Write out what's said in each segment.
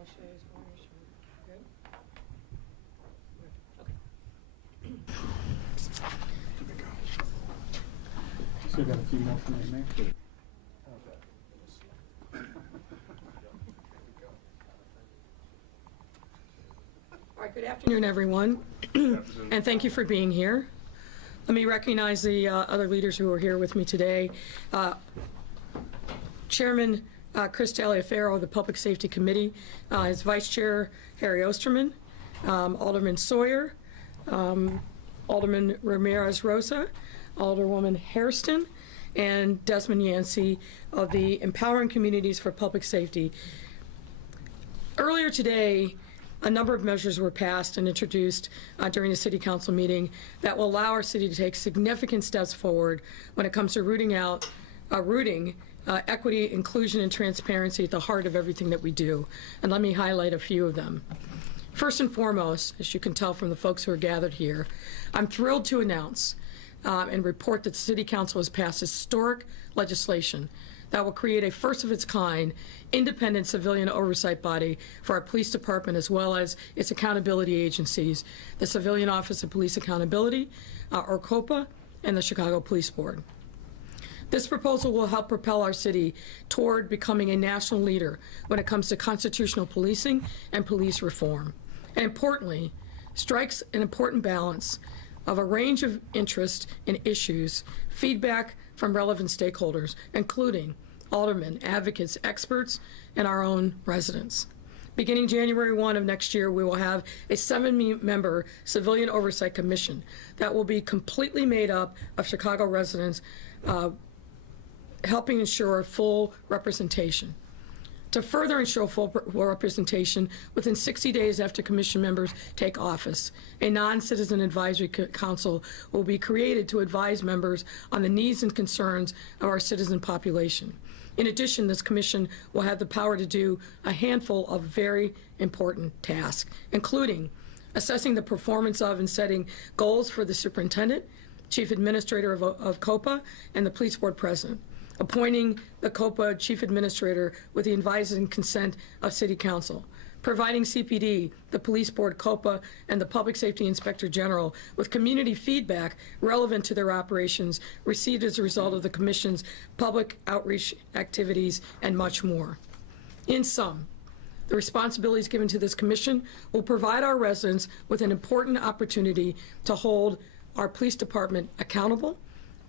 Good? Still got a few more for me, Mayor. All right, good afternoon, everyone, and thank you for being here. Let me recognize the other leaders who are here with me today. Chairman Chris Taliaferro of the Public Safety Committee, his Vice Chair Harry Osterman, Alderman Sawyer, Alderman Ramirez Rosa, Alderwoman Hairston, and Desmond Yancey of the Empowering Communities for Public Safety. Earlier today, a number of measures were passed and introduced during the City Council meeting that will allow our city to take significant steps forward when it comes to rooting equity, inclusion, and transparency at the heart of everything that we do. And let me highlight a few of them. First and foremost, as you can tell from the folks who are gathered here, I'm thrilled to announce and report that the City Council has passed historic legislation that will create a first-of-its-kind independent civilian oversight body for our police department as well as its accountability agencies, the Civilian Office of Police Accountability, or COPA, and the Chicago Police Board. This proposal will help propel our city toward becoming a national leader when it comes to constitutional policing and police reform, and importantly, strikes an important balance of a range of interest and issues, feedback from relevant stakeholders, including aldermen, advocates, experts, and our own residents. Beginning January 1 of next year, we will have a 7-member Civilian Oversight Commission that will be completely made up of Chicago residents, helping ensure full representation. To further ensure full representation, within 60 days after commission members take office, a non-citizen advisory council will be created to advise members on the needs and concerns of our citizen population. In addition, this commission will have the power to do a handful of very important tasks, including assessing the performance of and setting goals for the superintendent, chief administrator of COPA, and the police board president, appointing the COPA chief administrator with the advice and consent of City Council, providing CPD, the police board, COPA, and the public safety inspector general with community feedback relevant to their operations received as a result of the commission's public outreach activities, and much more. In sum, the responsibilities given to this commission will provide our residents with an important opportunity to hold our police department accountable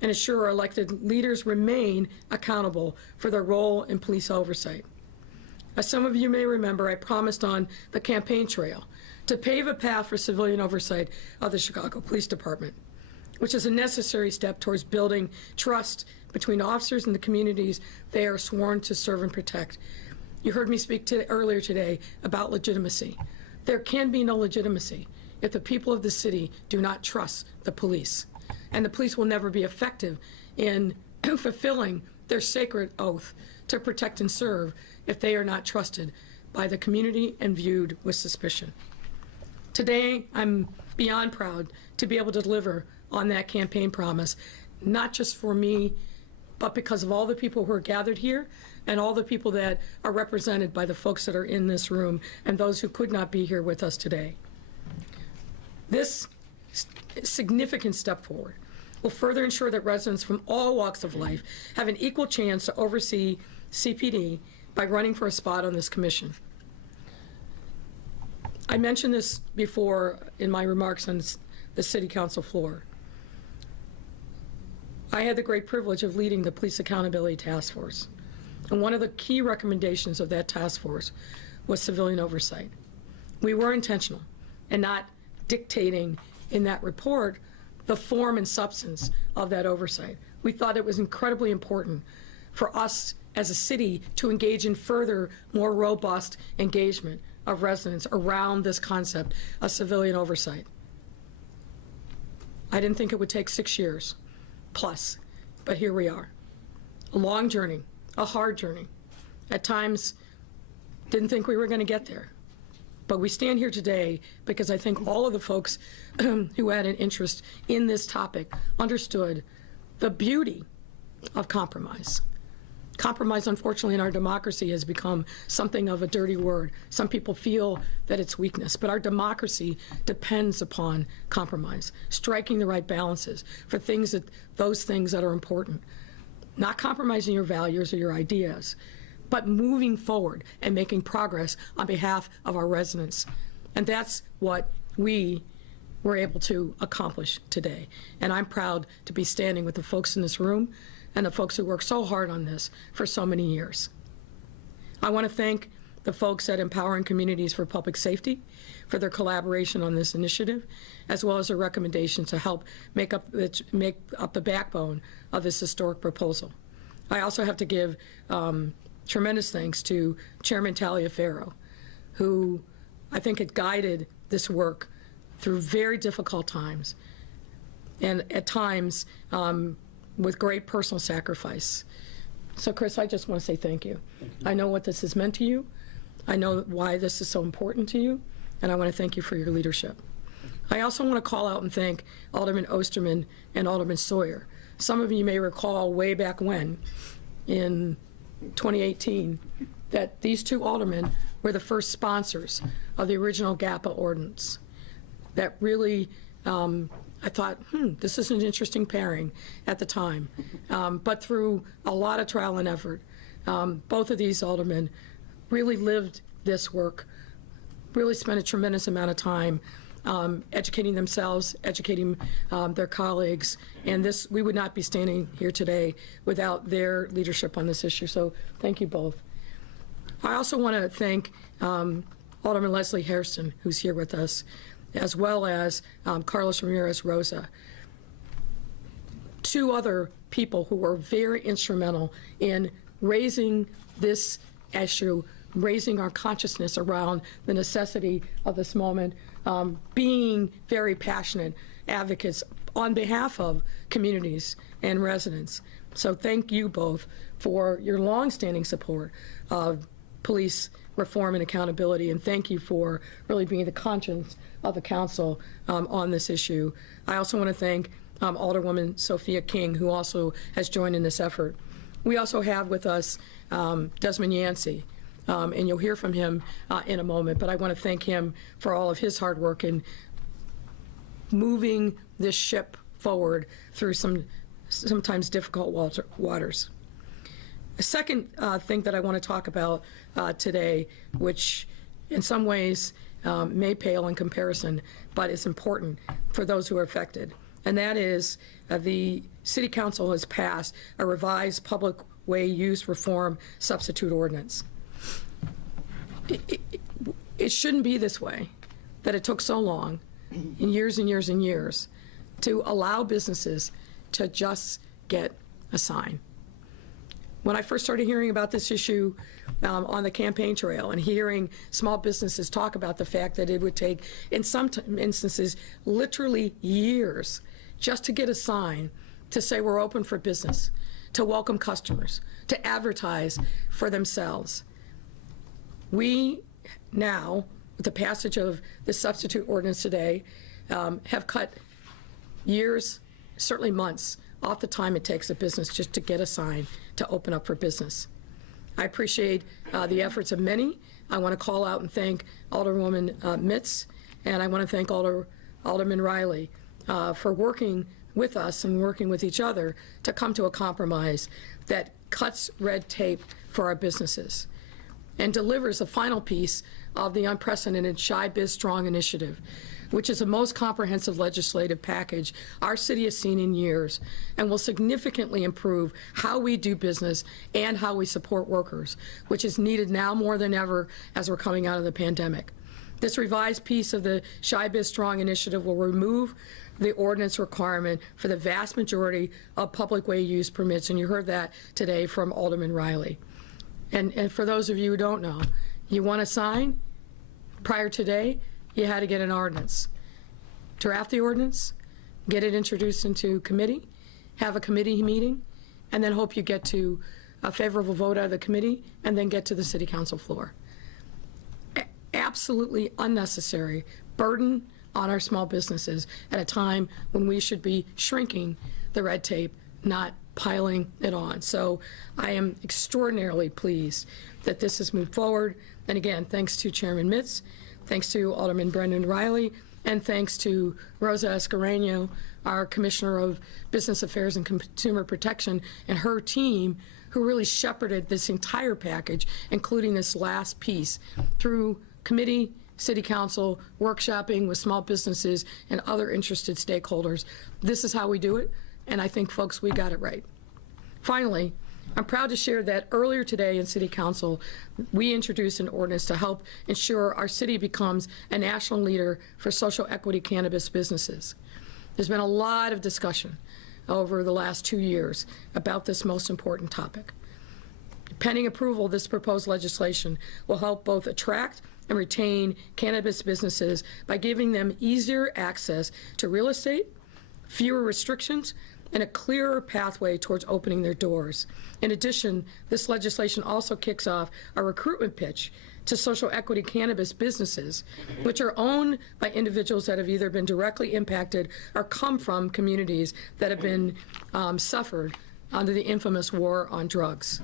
and ensure our elected leaders remain accountable for their role in police oversight. As some of you may remember, I promised on the campaign trail to pave a path for civilian oversight of the Chicago Police Department, which is a necessary step towards building trust between officers and the communities they are sworn to serve and protect. You heard me speak earlier today about legitimacy. There can be no legitimacy if the people of the city do not trust the police. And the police will never be effective in fulfilling their sacred oath to protect and serve if they are not trusted by the community and viewed with suspicion. Today, I'm beyond proud to be able to deliver on that campaign promise, not just for me, but because of all the people who are gathered here and all the people that are represented by the folks that are in this room and those who could not be here with us today. This significant step forward will further ensure that residents from all walks of life have an equal chance to oversee CPD by running for a spot on this commission. I mentioned this before in my remarks on the City Council floor. I had the great privilege of leading the Police Accountability Task Force. And one of the key recommendations of that task force was civilian oversight. We were intentional and not dictating in that report the form and substance of that oversight. We thought it was incredibly important for us as a city to engage in further, more robust engagement of residents around this concept of civilian oversight. I didn't think it would take 6 years plus, but here we are. A long journey, a hard journey. At times, didn't think we were going to get there. But we stand here today because I think all of the folks who had an interest in this topic understood the beauty of compromise, Compromise, unfortunately, in our democracy has become something of a dirty word. Some people feel that it's weakness, but our democracy depends upon compromise, striking the right balances for those things that are important. Not compromising your values or your ideas, but moving forward and making progress on behalf of our residents. And that's what we were able to accomplish today. And I'm proud to be standing with the folks in this room and the folks who worked so hard on this for so many years. I want to thank the folks at Empowering Communities for Public Safety for their collaboration on this initiative, as well as their recommendations to help make up the backbone of this historic proposal. I also have to give tremendous thanks to Chairman Taliaferro, who I think had guided this work through very difficult times, and at times with great personal sacrifice. So, Chris, I just want to say thank you. I know what this has meant to you. I know why this is so important to you, and I want to thank you for your leadership. I also want to call out and thank Alderman Osterman and Alderman Sawyer. Some of you may recall way back when, in 2018, that these two aldermen were the first sponsors of the original GAPA ordinance. That really, I thought, this is an interesting pairing at the time. But through a lot of trial and effort, both of these aldermen really lived this work, really spent a tremendous amount of time educating themselves, educating their colleagues, and we would not be standing here today without their leadership on this issue. So thank you both. I also want to thank Alderman Leslie Hairston, who's here with us, as well as Carlos Ramirez Rosa, two other people who were very instrumental in raising this issue, raising our consciousness around the necessity of this moment, being very passionate advocates on behalf of communities and residents. So thank you both for your longstanding support of police reform and accountability, and thank you for really being the conscience of the council on this issue. I also want to thank Alderwoman Sophia King, who also has joined in this effort. We also have with us Desmond Yancey, and you'll hear from him in a moment, but I want to thank him for all of his hard work in moving this ship forward through sometimes difficult waters. A second thing that I want to talk about today, which in some ways may pale in comparison, but is important for those who are affected, and that is the City Council has passed a revised public way use reform substitute ordinance. It shouldn't be this way, that it took so long, and years and years and years, to allow businesses to just get a sign. When I first started hearing about this issue on the campaign trail and hearing small businesses talk about the fact that it would take, in some instances, literally years just to get a sign to say we're open for business, to welcome customers, to advertise for themselves. We now, with the passage of the substitute ordinance today, have cut years, certainly months, off the time it takes a business just to get a sign to open up for business. I appreciate the efforts of many. I want to call out and thank Alderwoman Mitz, and I want to thank Alderman Riley for working with us and working with each other to come to a compromise that cuts red tape for our businesses and delivers the final piece of the unprecedented Shy Biz Strong initiative, which is the most comprehensive legislative package our city has seen in years and will significantly improve how we do business and how we support workers, which is needed now more than ever as we're coming out of the pandemic. This revised piece of the Shy Biz Strong initiative will remove the ordinance requirement for the vast majority of public way use permits, and you heard that today from Alderman Riley. And for those of you who don't know, you want a sign? Prior today, you had to get an ordinance. Draft the ordinance, get it introduced into committee, have a committee meeting, and then hope you get to a favorable vote out of the committee, and then get to the city council floor. Absolutely unnecessary burden on our small businesses at a time when we should be shrinking the red tape, not piling it on. So I am extraordinarily pleased that this has moved forward. And again, thanks to Chairman Mitz, thanks to Alderman Brendan Riley, and thanks to Rosa Escareno, our Commissioner of Business Affairs and Consumer Protection, and her team, who really shepherded this entire package, including this last piece, through committee, city council, workshopping with small businesses and other interested stakeholders. This is how we do it, and I think, folks, we got it right. Finally, I'm proud to share that earlier today in City Council, we introduced an ordinance to help ensure our city becomes a national leader for social equity cannabis businesses. There's been a lot of discussion over the last 2 years about this most important topic. Pending approval, this proposed legislation will help both attract and retain cannabis businesses by giving them easier access to real estate, fewer restrictions, and a clearer pathway towards opening their doors. In addition, this legislation also kicks off a recruitment pitch to social equity cannabis businesses, which are owned by individuals that have either been directly impacted or come from communities that have been suffered under the infamous war on drugs.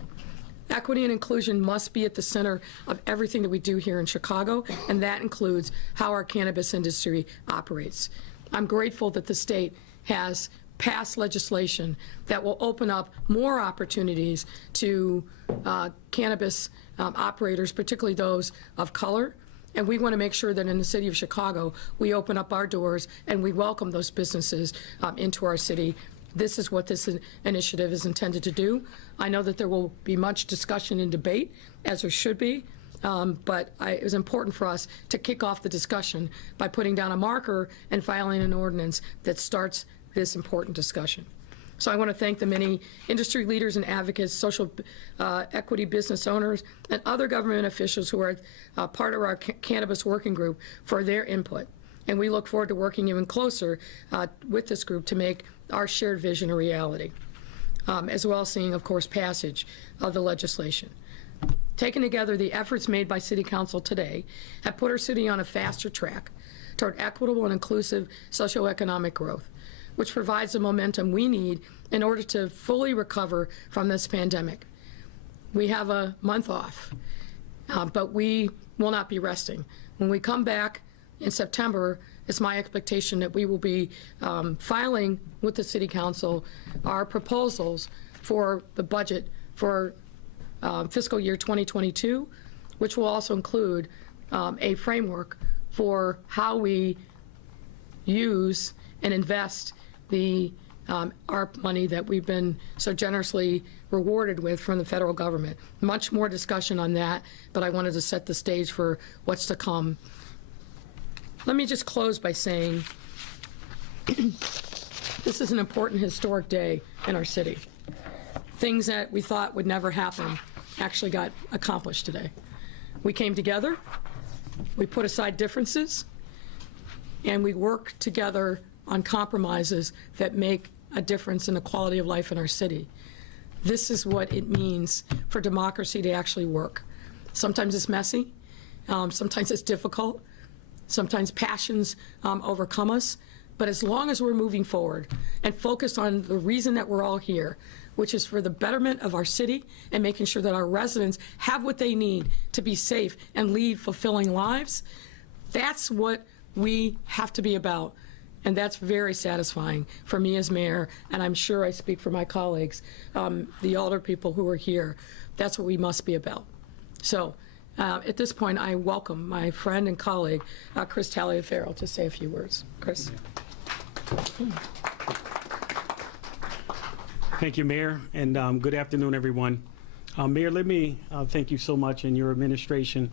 Equity and inclusion must be at the center of everything that we do here in Chicago, and that includes how our cannabis industry operates. I'm grateful that the state has passed legislation that will open up more opportunities to cannabis operators, particularly those of color. And we want to make sure that in the city of Chicago, we open up our doors and we welcome those businesses into our city. This is what this initiative is intended to do. I know that there will be much discussion and debate, as there should be, but it was important for us to kick off the discussion by putting down a marker and filing an ordinance that starts this important discussion. So I want to thank the many industry leaders and advocates, social equity business owners, and other government officials who are part of our cannabis working group for their input. And we look forward to working even closer with this group to make our shared vision a reality, as well as seeing, of course, passage of the legislation. Taken together, the efforts made by City Council today have put our city on a faster track toward equitable and inclusive socioeconomic growth, which provides the momentum we need in order to fully recover from this pandemic. We have a month off, but we will not be resting. When we come back in September, it's my expectation that we will be filing with the City Council our proposals for the budget for fiscal year 2022, which will also include a framework for how we use and invest the ARP money that we've been so generously rewarded with from the federal government. Much more discussion on that, but I wanted to set the stage for what's to come. Let me just close by saying this is an important historic day in our city. Things that we thought would never happen actually got accomplished today. We came together, we put aside differences, and we worked together on compromises that make a difference in the quality of life in our city. This is what it means for democracy to actually work. Sometimes it's messy, sometimes it's difficult, sometimes passions overcome us, but as long as we're moving forward and focused on the reason that we're all here, which is for the betterment of our city and making sure that our residents have what they need to be safe and lead fulfilling lives, that's what we have to be about. And that's very satisfying for me as mayor, and I'm sure I speak for my colleagues, the alder people who are here. That's what we must be about. So at this point, I welcome my friend and colleague, Chris Taliaferro, to say a few words. Chris. Thank you, Mayor, and good afternoon, everyone. Mayor, let me thank you so much and your administration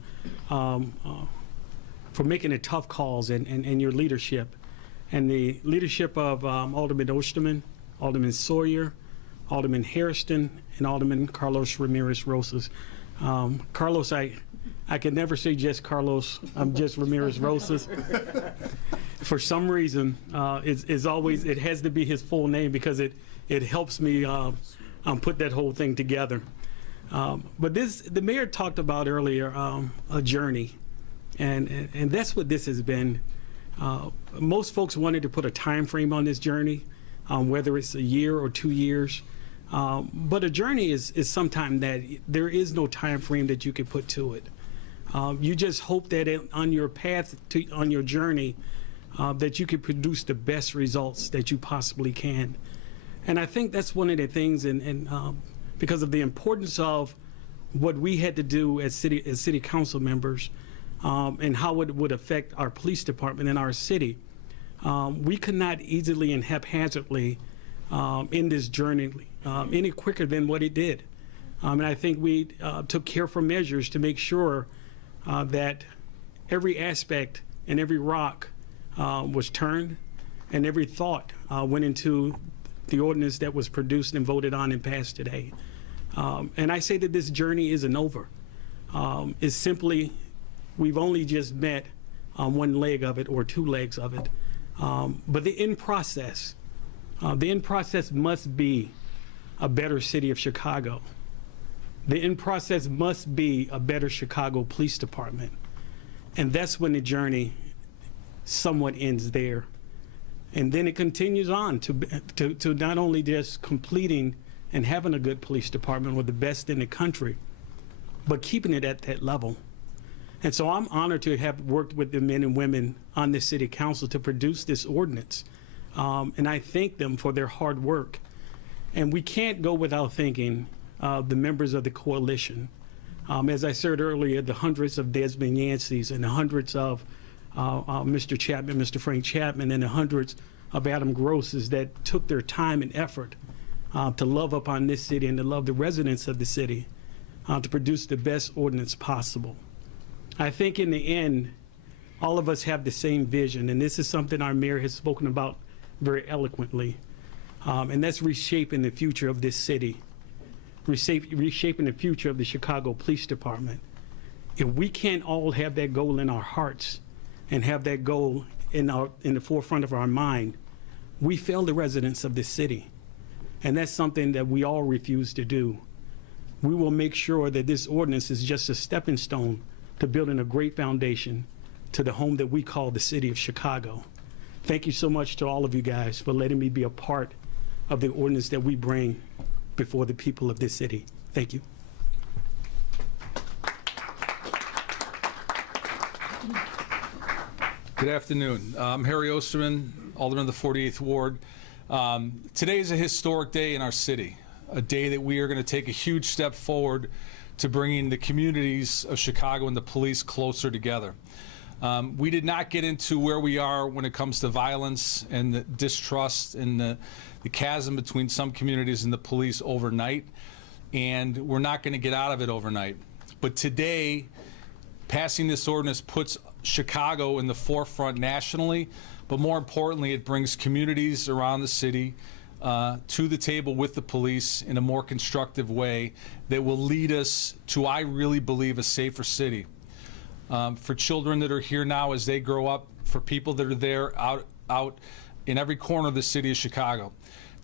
for making the tough calls and your leadership. And the leadership of Alderman Osterman, Alderman Sawyer, Alderman Hairston, and Alderman Carlos Ramirez Rosas. Carlos, I can never say just Carlos, I'm just Ramirez Rosas. For some reason, it's always, it has to be his full name because it helps me put that whole thing together. But the mayor talked about earlier a journey, and that's what this has been. Most folks wanted to put a time frame on this journey, whether it's a year or 2 years. But a journey is sometimes that there is no time frame that you can put to it. You just hope that on your path on your journey, that you can produce the best results that you possibly can. And I think that's one of the things, and because of the importance of what we had to do as city council members, and how it would affect our police department in our city, we could not easily and haphazardly in this journey any quicker than what it did. And I think we took careful measures to make sure that every aspect and every rock was turned, and every thought went into the ordinance that was produced and voted on and passed today. And I say that this journey isn't over. It's simply, we've only just met one leg of it or two legs of it. But the end process must be a better city of Chicago. The end process must be a better Chicago Police Department. And that's when the journey somewhat ends there. And then it continues on to not only just completing and having a good police department with the best in the country, but keeping it at that level. And so I'm honored to have worked with the men and women on the city council to produce this ordinance. And I thank them for their hard work. And we can't go without thanking the members of the coalition. As I said earlier, the hundreds of Desmond Yanceys and the hundreds of Mr. Chapman, Mr. Frank Chapman, and the hundreds of Adam Grosses that took their time and effort to love upon this city and to love the residents of the city to produce the best ordinance possible. I think in the end, all of us have the same vision, and this is something our mayor has spoken about very eloquently, and that's reshaping the future of this city, reshaping the future of the Chicago Police Department. If we can't all have that goal in our hearts and have that goal in the forefront of our mind, we fail the residents of this city. And that's something that we all refuse to do. We will make sure that this ordinance is just a stepping stone to building a great foundation to the home that we call the city of Chicago. Thank you so much to all of you guys for letting me be a part of the ordinance that we bring before the people of this city. Thank you. Good afternoon. I'm Harry Osterman, Alderman of the 48th Ward. Today is a historic day in our city, a day that we are going to take a huge step forward to bringing the communities of Chicago and the police closer together. We did not get into where we are when it comes to violence and the distrust and the chasm between some communities and the police overnight, and we're not going to get out of it overnight. But today, passing this ordinance puts Chicago in the forefront nationally, but more importantly, it brings communities around the city to the table with the police in a more constructive way that will lead us to, I really believe, a safer city. For children that are here now as they grow up, for people that are there out in every corner of the city of Chicago.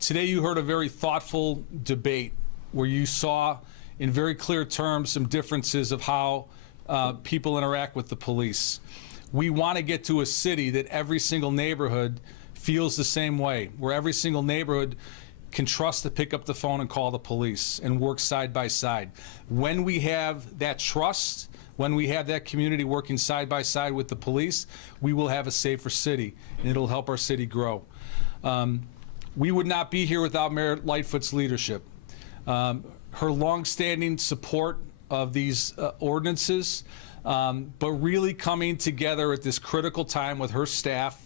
Today you heard a very thoughtful debate where you saw in very clear terms some differences of how people interact with the police. We want to get to a city that every single neighborhood feels the same way, where every single neighborhood can trust to pick up the phone and call the police and work side by side. When we have that trust, when we have that community working side by side with the police, we will have a safer city, and it'll help our city grow. We would not be here without Mayor Lightfoot's leadership. Her longstanding support of these ordinances, but really coming together at this critical time with her staff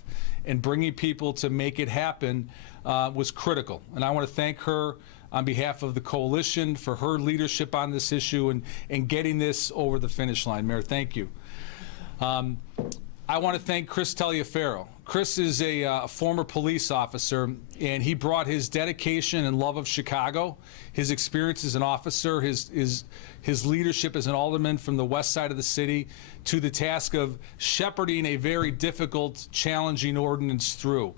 and bringing people to make it happen was critical. And I want to thank her on behalf of the coalition for her leadership on this issue and getting this over the finish line. Mayor, thank you. I want to thank Chris Taliaferro. Chris is a former police officer, and he brought his dedication and love of Chicago, his experience as an officer, his leadership as an alderman from the west side of the city, to the task of shepherding a very difficult, challenging ordinance through.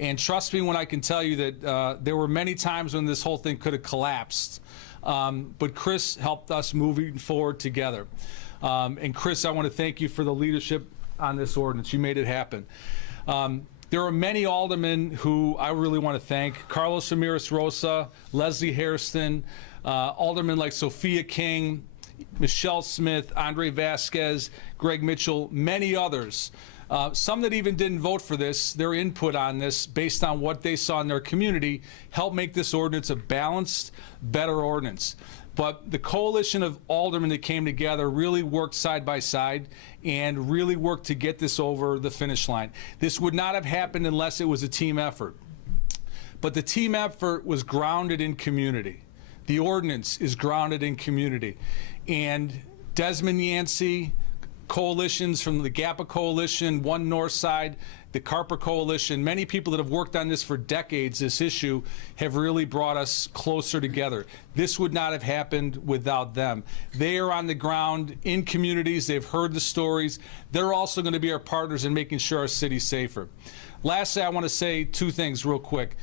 And trust me when I can tell you that there were many times when this whole thing could have collapsed, but Chris helped us moving forward together. And Chris, I want to thank you for the leadership on this ordinance. You made it happen. There are many aldermen who I really want to thank. Carlos Ramirez Rosa, Leslie Hairston, aldermen like Sophia King, Michelle Smith, Andre Vasquez, Greg Mitchell, many others. Some that even didn't vote for this, their input on this based on what they saw in their community helped make this ordinance a balanced, better ordinance. But the coalition of aldermen that came together really worked side by side and really worked to get this over the finish line. This would not have happened unless it was a team effort. But the team effort was grounded in community. The ordinance is grounded in community. And Desmond Yancey, coalitions from the GAPA Coalition, One North Side, the Carper Coalition, many people that have worked on this for decades, this issue, have really brought us closer together. This would not have happened without them. They are on the ground in communities. They've heard the stories. They're also going to be our partners in making sure our city's safer. Lastly, I want to say two things real quick.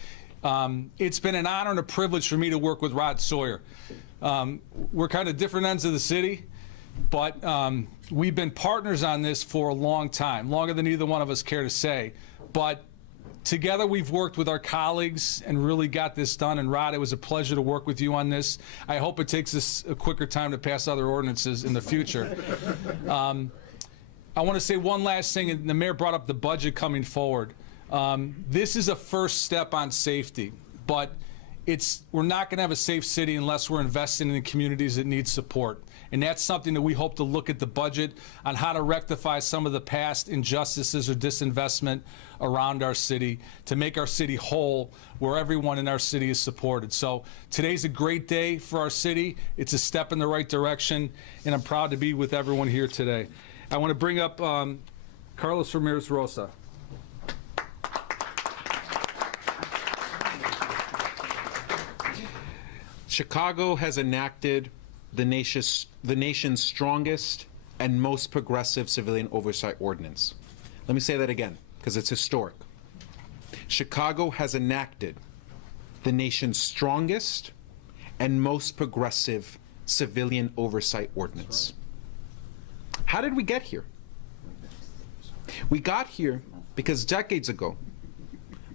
It's been an honor and a privilege for me to work with Rod Sawyer. We're kind of different ends of the city, but we've been partners on this for a long time, longer than either one of us care to say. But together we've worked with our colleagues and really got this done. And Rod, it was a pleasure to work with you on this. I hope it takes us a quicker time to pass other ordinances in the future. I want to say one last thing, and the mayor brought up the budget coming forward. This is a first step on safety, but we're not going to have a safe city unless we're investing in the communities that need support. And that's something that we hope to look at the budget on how to rectify some of the past injustices or disinvestment around our city to make our city whole, where everyone in our city is supported. So today's a great day for our city. It's a step in the right direction, and I'm proud to be with everyone here today. I want to bring up Carlos Ramirez Rosa. Chicago has enacted the nation's strongest and most progressive civilian oversight ordinance. Let me say that again, because it's historic. Chicago has enacted the nation's strongest and most progressive civilian oversight ordinance. How did we get here? We got here because decades ago,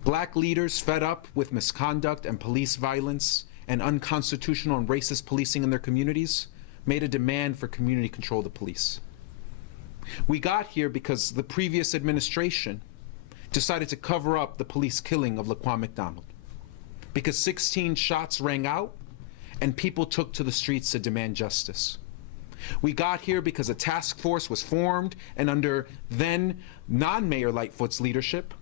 black leaders fed up with misconduct and police violence and unconstitutional and racist policing in their communities made a demand for community control of the police. We got here because the previous administration decided to cover up the police killing of Laquan McDonald, because 16 shots rang out and people took to the streets to demand justice. We got here because a task force was formed, and under then non-Mayor Lightfoot's leadership,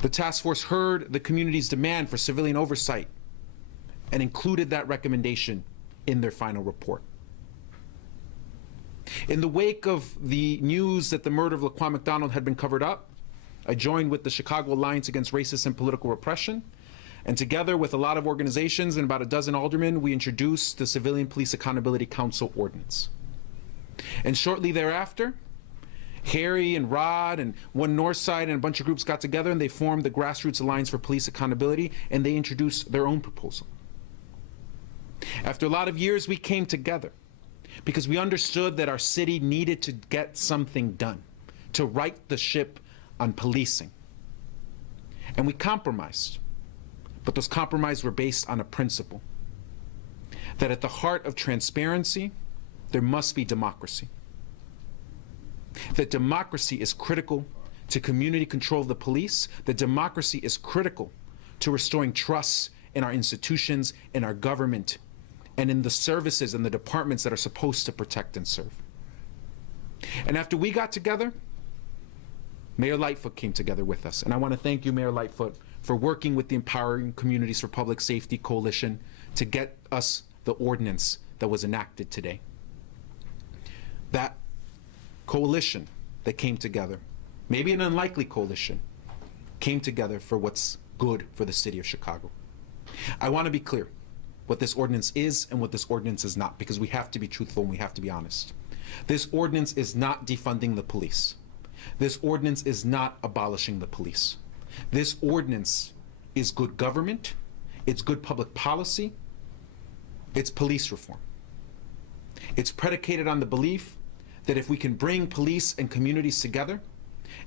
the task force heard the community's demand for civilian oversight and included that recommendation in their final report. In the wake of the news that the murder of Laquan McDonald had been covered up, I joined with the Chicago Alliance Against Racist and Political Repression, and together with a lot of organizations and about a dozen aldermen, we introduced the Civilian Police Accountability Council Ordinance. And shortly thereafter, Harry and Rod and One North Side and a bunch of groups got together and they formed the Grassroots Alliance for Police Accountability, and they introduced their own proposal. After a lot of years, we came together because we understood that our city needed to get something done to right the ship on policing. And we compromised, but those compromises were based on a principle that at the heart of transparency, there must be democracy. That democracy is critical to community control of the police, that democracy is critical to restoring trust in our institutions, in our government, and in the services and the departments that are supposed to protect and serve. And after we got together, Mayor Lightfoot came together with us. And I want to thank you, Mayor Lightfoot, for working with the Empowering Communities for Public Safety Coalition to get us the ordinance that was enacted today. That coalition that came together, maybe an unlikely coalition, came together for what's good for the city of Chicago. I want to be clear what this ordinance is and what this ordinance is not, because we have to be truthful and we have to be honest. This ordinance is not defunding the police. This ordinance is not abolishing the police. This ordinance is good government, it's good public policy, it's police reform. It's predicated on the belief that if we can bring police and communities together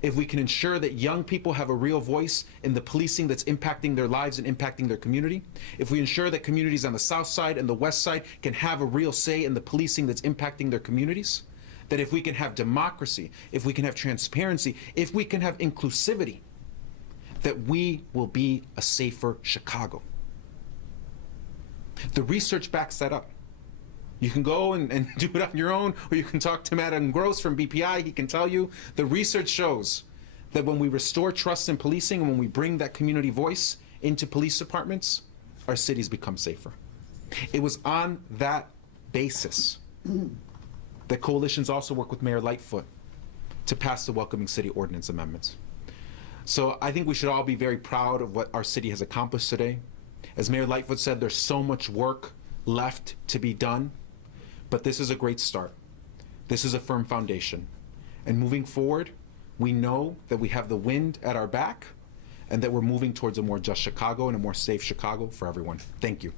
if we can ensure that young people have a real voice in the policing that's impacting their lives and impacting their community, if we ensure that communities on the south side and the west side can have a real say in the policing that's impacting their communities, that if we can have democracy, if we can have transparency, if we can have inclusivity, that we will be a safer Chicago. The research backs that up. You can go and do it on your own, or you can talk to Adam Gross from BPI. He can tell you the research shows that when we restore trust in policing and when we bring that community voice into police departments, our cities become safer. It was on that basis that coalitions also work with Mayor Lightfoot to pass the Welcoming City Ordinance amendments. So I think we should all be very proud of what our city has accomplished today. As Mayor Lightfoot said, there's so much work left to be done. But this is a great start. This is a firm foundation. And moving forward, we know that we have the wind at our back and that we're moving towards a more just Chicago and a more safe Chicago for everyone. Thank you.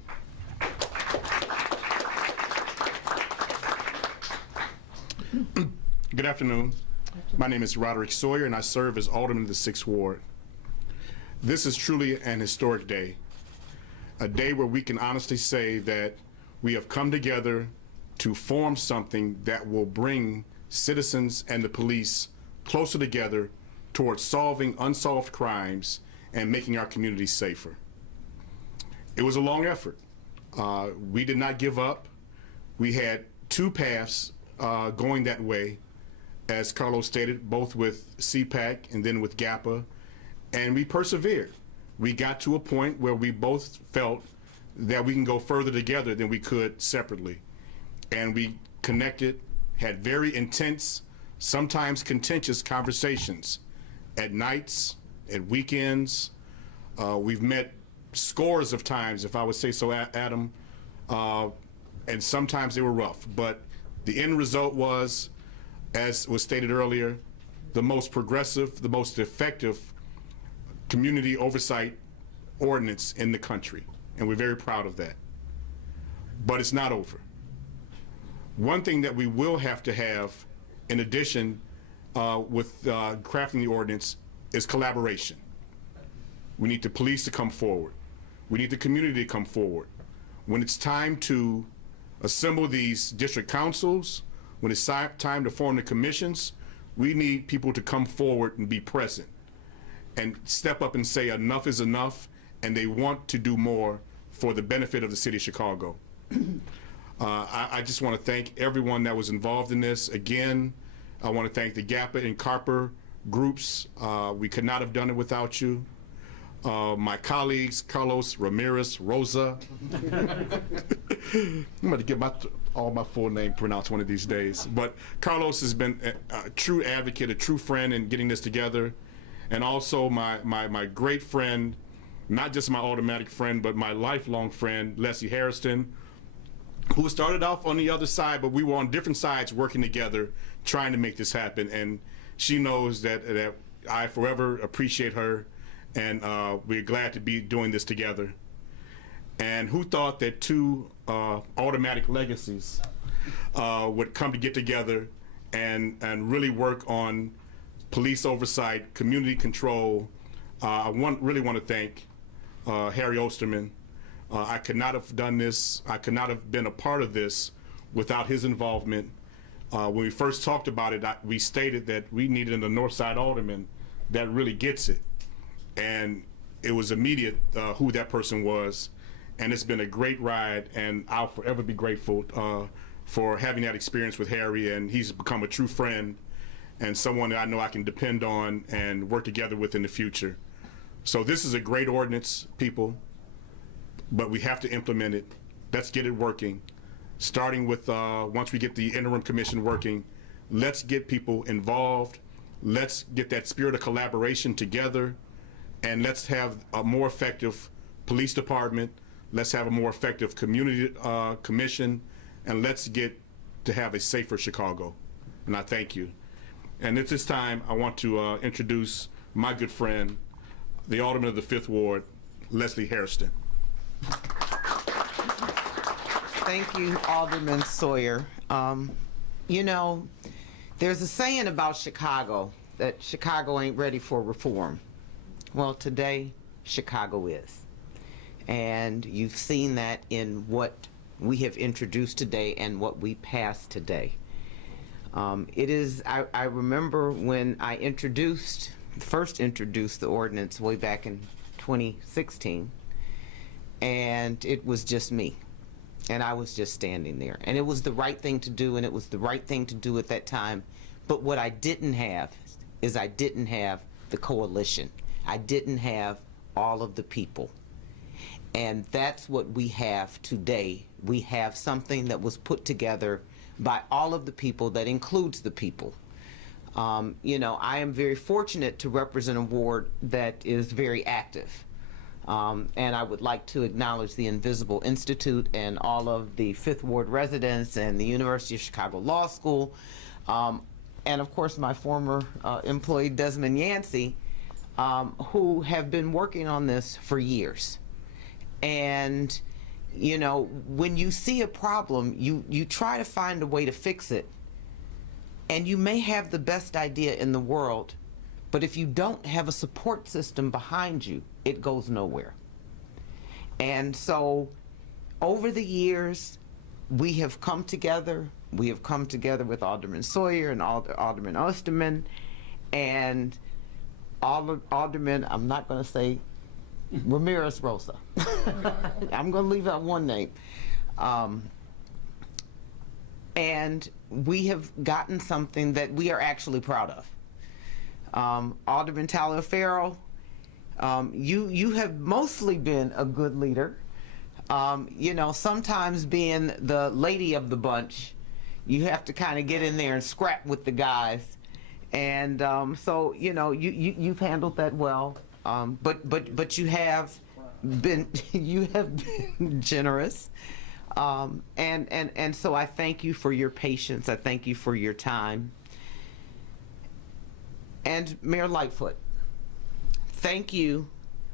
Good afternoon. My name is Roderick Sawyer, and I serve as Alderman of the 6th Ward. This is truly an historic day, a day where we can honestly say that we have come together to form something that will bring citizens and the police closer together towards solving unsolved crimes and making our communities safer. It was a long effort. We did not give up. We had two paths going that way, as Carlos stated, both with CPAC and then with GAPA, and we persevered. We got to a point where we both felt that we can go further together than we could separately. And we connected, had very intense, sometimes contentious conversations at nights, at weekends. We've met scores of times, if I would say so, Adam, and sometimes they were rough. But the end result was, as was stated earlier, the most progressive, the most effective community oversight ordinance in the country. And we're very proud of that. But it's not over. One thing that we will have to have, in addition with crafting the ordinance, is collaboration. We need the police to come forward. We need the community to come forward. When it's time to assemble these district councils, when it's time to form the commissions, we need people to come forward and be present and step up and say enough is enough, and they want to do more for the benefit of the city of Chicago. I just want to thank everyone that was involved in this. Again, I want to thank the GAPA and CARPA groups. We could not have done it without you. My colleagues, Carlos, Ramirez, Rosa. I'm going to get all my full name pronounced one of these days. But Carlos has been a true advocate, a true friend in getting this together. And also my great friend, not just my automatic friend, but my lifelong friend, Leslie Hairston, who started off on the other side, but we were on different sides working together, trying to make this happen. And she knows that I forever appreciate her, and we're glad to be doing this together. And who thought that two automatic legacies would come to get together and really work on police oversight, community control. I really want to thank Harry Osterman. I could not have done this, I could not have been a part of this without his involvement. When we first talked about it, we stated that we needed a Northside Alderman that really gets it. And it was immediate who that person was. And it's been a great ride, and I'll forever be grateful for having that experience with Harry, and he's become a true friend and someone that I know I can depend on and work together with in the future. So this is a great ordinance, people, but we have to implement it. Let's get it working. Starting with, once we get the interim commission working, let's get people involved. Let's get that spirit of collaboration together, and let's have a more effective police department. Let's have a more effective community commission, and let's get to have a safer Chicago. And I thank you. And at this time, I want to introduce my good friend, the Alderman of the 5th Ward, Leslie Hairston. Thank you, Alderman Sawyer. You know, there's a saying about Chicago, that Chicago ain't ready for reform. Well, today, Chicago is. And you've seen that in what we have introduced today and what we passed today. I remember when I first introduced the ordinance way back in 2016, and it was just me. And I was just standing there. And it was the right thing to do, and it was the right thing to do at that time. But what I didn't have is I didn't have the coalition. I didn't have all of the people. And that's what we have today. We have something that was put together by all of the people, that includes the people. You know, I am very fortunate to represent a ward that is very active. And I would like to acknowledge the Invisible Institute and all of the Fifth Ward residents and the University of Chicago Law School. And of course, my former employee, Desmond Yancey, who have been working on this for years. And, you know, when you see a problem, you try to find a way to fix it. And you may have the best idea in the world, but if you don't have a support system behind you, it goes nowhere. And so over the years, we have come together. We have come together with Alderman Sawyer and Alderman Osterman, and Alderman, I'm not going to say Ramirez Rosa. I'm going to leave out one name. And we have gotten something that we are actually proud of. Alderman Taliaferro, you have mostly been a good leader. You know, sometimes being the lady of the bunch, you have to kind of get in there and scrap with the guys. And so, you know, you've handled that well. But you have been generous, and so I thank you for your patience. I thank you for your time. And Mayor Lightfoot, thank you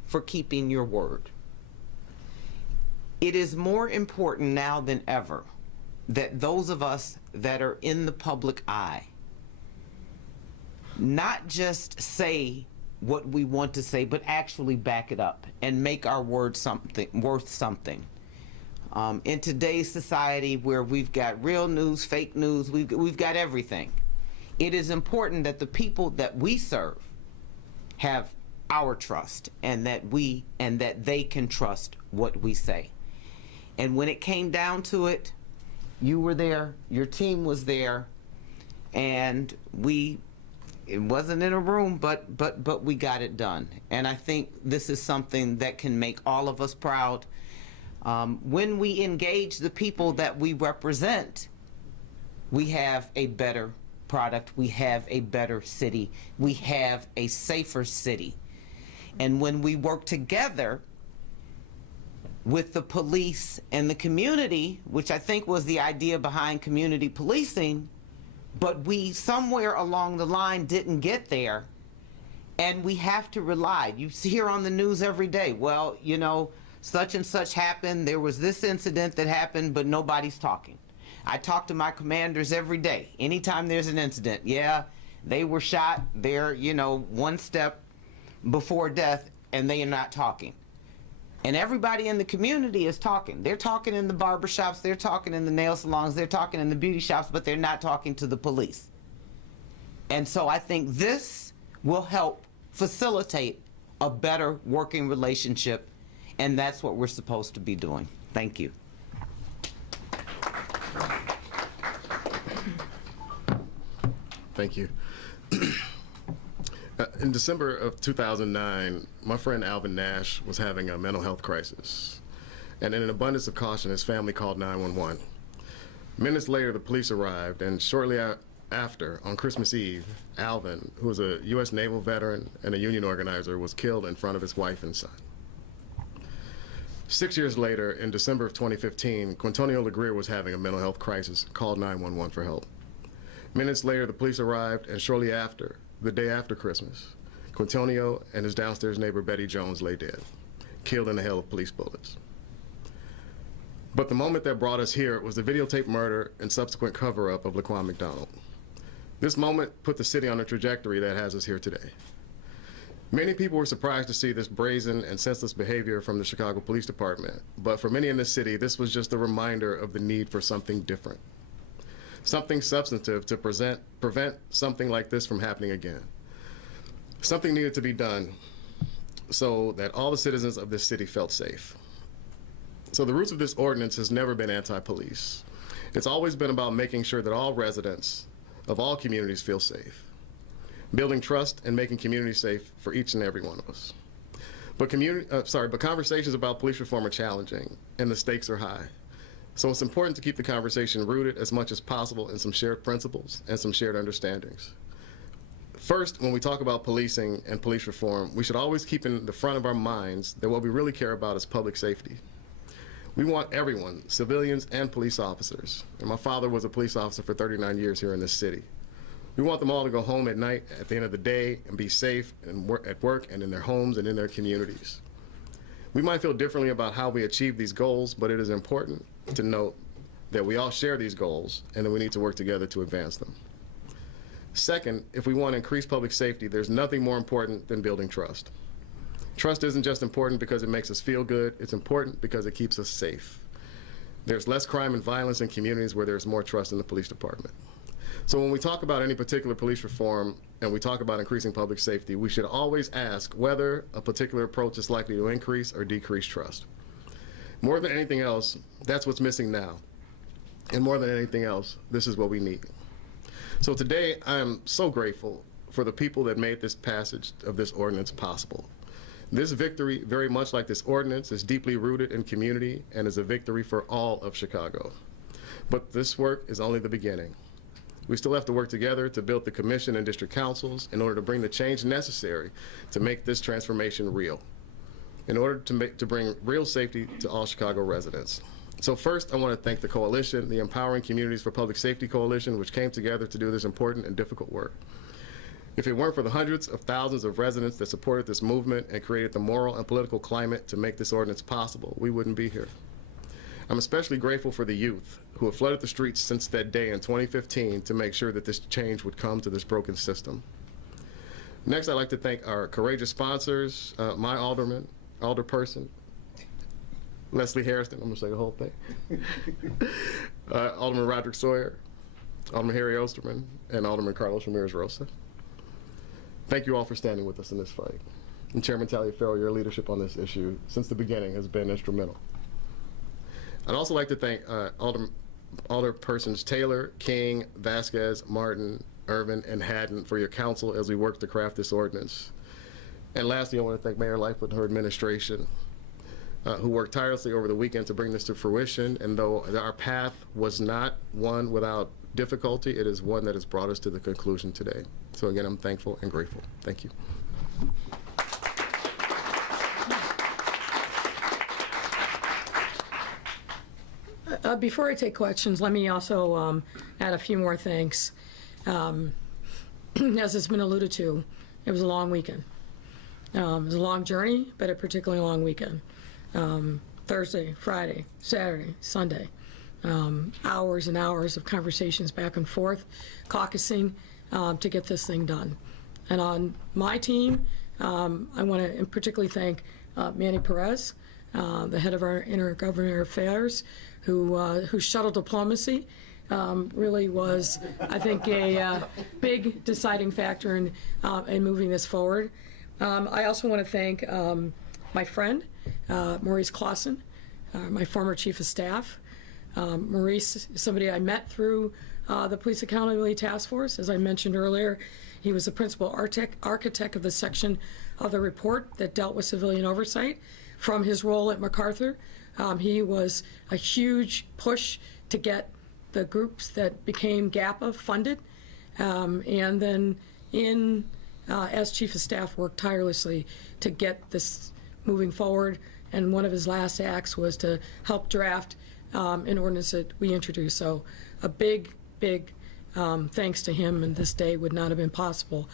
for keeping your word. It is more important now than ever that those of us that are in the public eye not just say what we want to say, but actually back it up and make our words worth something. In today's society where we've got real news, fake news, we've got everything. It is important that the people that we serve have our trust, and that they can trust what we say. And when it came down to it, you were there, your team was there, and it wasn't in a room, but we got it done. And I think this is something that can make all of us proud. When we engage the people that we represent, we have a better product, we have a better city, we have a safer city. And when we work together with the police and the community, which I think was the idea behind community policing, but we somewhere along the line didn't get there, and we have to rely. You hear on the news every day, well, you know, such and such happened, there was this incident that happened, but nobody's talking. I talk to my commanders every day, anytime there's an incident. Yeah, they were shot, they're, you know, one step before death, and they are not talking. And everybody in the community is talking. They're talking in the barber shops, they're talking in the nail salons, they're talking in the beauty shops, but they're not talking to the police. And so I think this will help facilitate a better working relationship, and that's what we're supposed to be doing. Thank you. Thank you. In December of 2009, my friend Alvin Nash was having a mental health crisis. And in an abundance of caution, his family called 911. Minutes later, the police arrived, and shortly after, on Christmas Eve, Alvin, who was a U.S. Naval veteran and a union organizer, was killed in front of his wife and son. 6 years later, in December of 2015, Quintonio LeGrier was having a mental health crisis, called 911 for help. Minutes later, the police arrived, and shortly after, the day after Christmas, Quintonio and his downstairs neighbor Betty Jones lay dead, killed in a hail of police bullets. But the moment that brought us here was the videotaped murder and subsequent cover-up of Laquan McDonald. This moment put the city on a trajectory that has us here today. Many people were surprised to see this brazen and senseless behavior from the Chicago Police Department, but for many in the city, this was just a reminder of the need for something different, something substantive to prevent something like this from happening again. Something needed to be done so that all the citizens of this city felt safe. So the roots of this ordinance has never been anti-police. It's always been about making sure that all residents of all communities feel safe, building trust and making communities safe for each and every one of us. But conversations about police reform are challenging and the stakes are high. So it's important to keep the conversation rooted as much as possible in some shared principles and some shared understandings. First, when we talk about policing and police reform, we should always keep in the front of our minds that what we really care about is public safety. We want everyone, civilians and police officers, and my father was a police officer for 39 years here in this city. We want them all to go home at night at the end of the day and be safe and at work and in their homes and in their communities. We might feel differently about how we achieve these goals, but it is important to note that we all share these goals and that we need to work together to advance them. Second, if we want to increase public safety, there's nothing more important than building trust. Trust isn't just important because it makes us feel good, it's important because it keeps us safe. There's less crime and violence in communities where there's more trust in the police department. So when we talk about any particular police reform and we talk about increasing public safety, we should always ask whether a particular approach is likely to increase or decrease trust. More than anything else, that's what's missing now. And more than anything else, this is what we need. So today, I am so grateful for the people that made this passage of this ordinance possible. This victory, very much like this ordinance, is deeply rooted in community and is a victory for all of Chicago. But this work is only the beginning. We still have to work together to build the commission and district councils in order to bring the change necessary to make this transformation real, in order to bring real safety to all Chicago residents. So first, I want to thank the coalition, the Empowering Communities for Public Safety Coalition, which came together to do this important and difficult work. If it weren't for the hundreds of thousands of residents that supported this movement and created the moral and political climate to make this ordinance possible, we wouldn't be here. I'm especially grateful for the youth who have flooded the streets since that day in 2015 to make sure that this change would come to this broken system. Next, I'd like to thank our courageous sponsors, my alderperson, Leslie Harrison, I'm gonna say the whole thing, Alderman Roderick Sawyer, Alderman Harry Osterman, and Alderman Carlos Ramirez-Rosa. Thank you all for standing with us in this fight. And Chairman Taliaferro, your leadership on this issue since the beginning has been instrumental. I'd also like to thank Alderpersons Taylor, King, Vasquez, Martin, Irvin, and Haddon for your counsel as we work to craft this ordinance. And lastly, I want to thank Mayor Lightfoot and her administration, who worked tirelessly over the weekend to bring this to fruition. And though our path was not one without difficulty, it is one that has brought us to the conclusion today. So again, I'm thankful and grateful. Thank you. Before I take questions, let me also add a few more thanks. As it's been alluded to, it was a long weekend. It was a long journey, but a particularly long weekend. Thursday, Friday, Saturday, Sunday. Hours and hours of conversations back and forth, caucusing to get this thing done. And on my team, I want to particularly thank Manny Perez, the head of our intergovernmental affairs, whose shuttle diplomacy really was, I think, a big deciding factor in moving this forward. I also want to thank my friend, Maurice Clausen, my former chief of staff. Maurice is somebody I met through the Police Accountability Task Force. As I mentioned earlier, he was the principal architect of the section of the report that dealt with civilian oversight. From his role at MacArthur, he was a huge push to get the groups that became GAPA funded, and then as chief of staff worked tirelessly to get this moving forward. And one of his last acts was to help draft an ordinance that we introduced. So a big thanks to him, and this day would not have been possible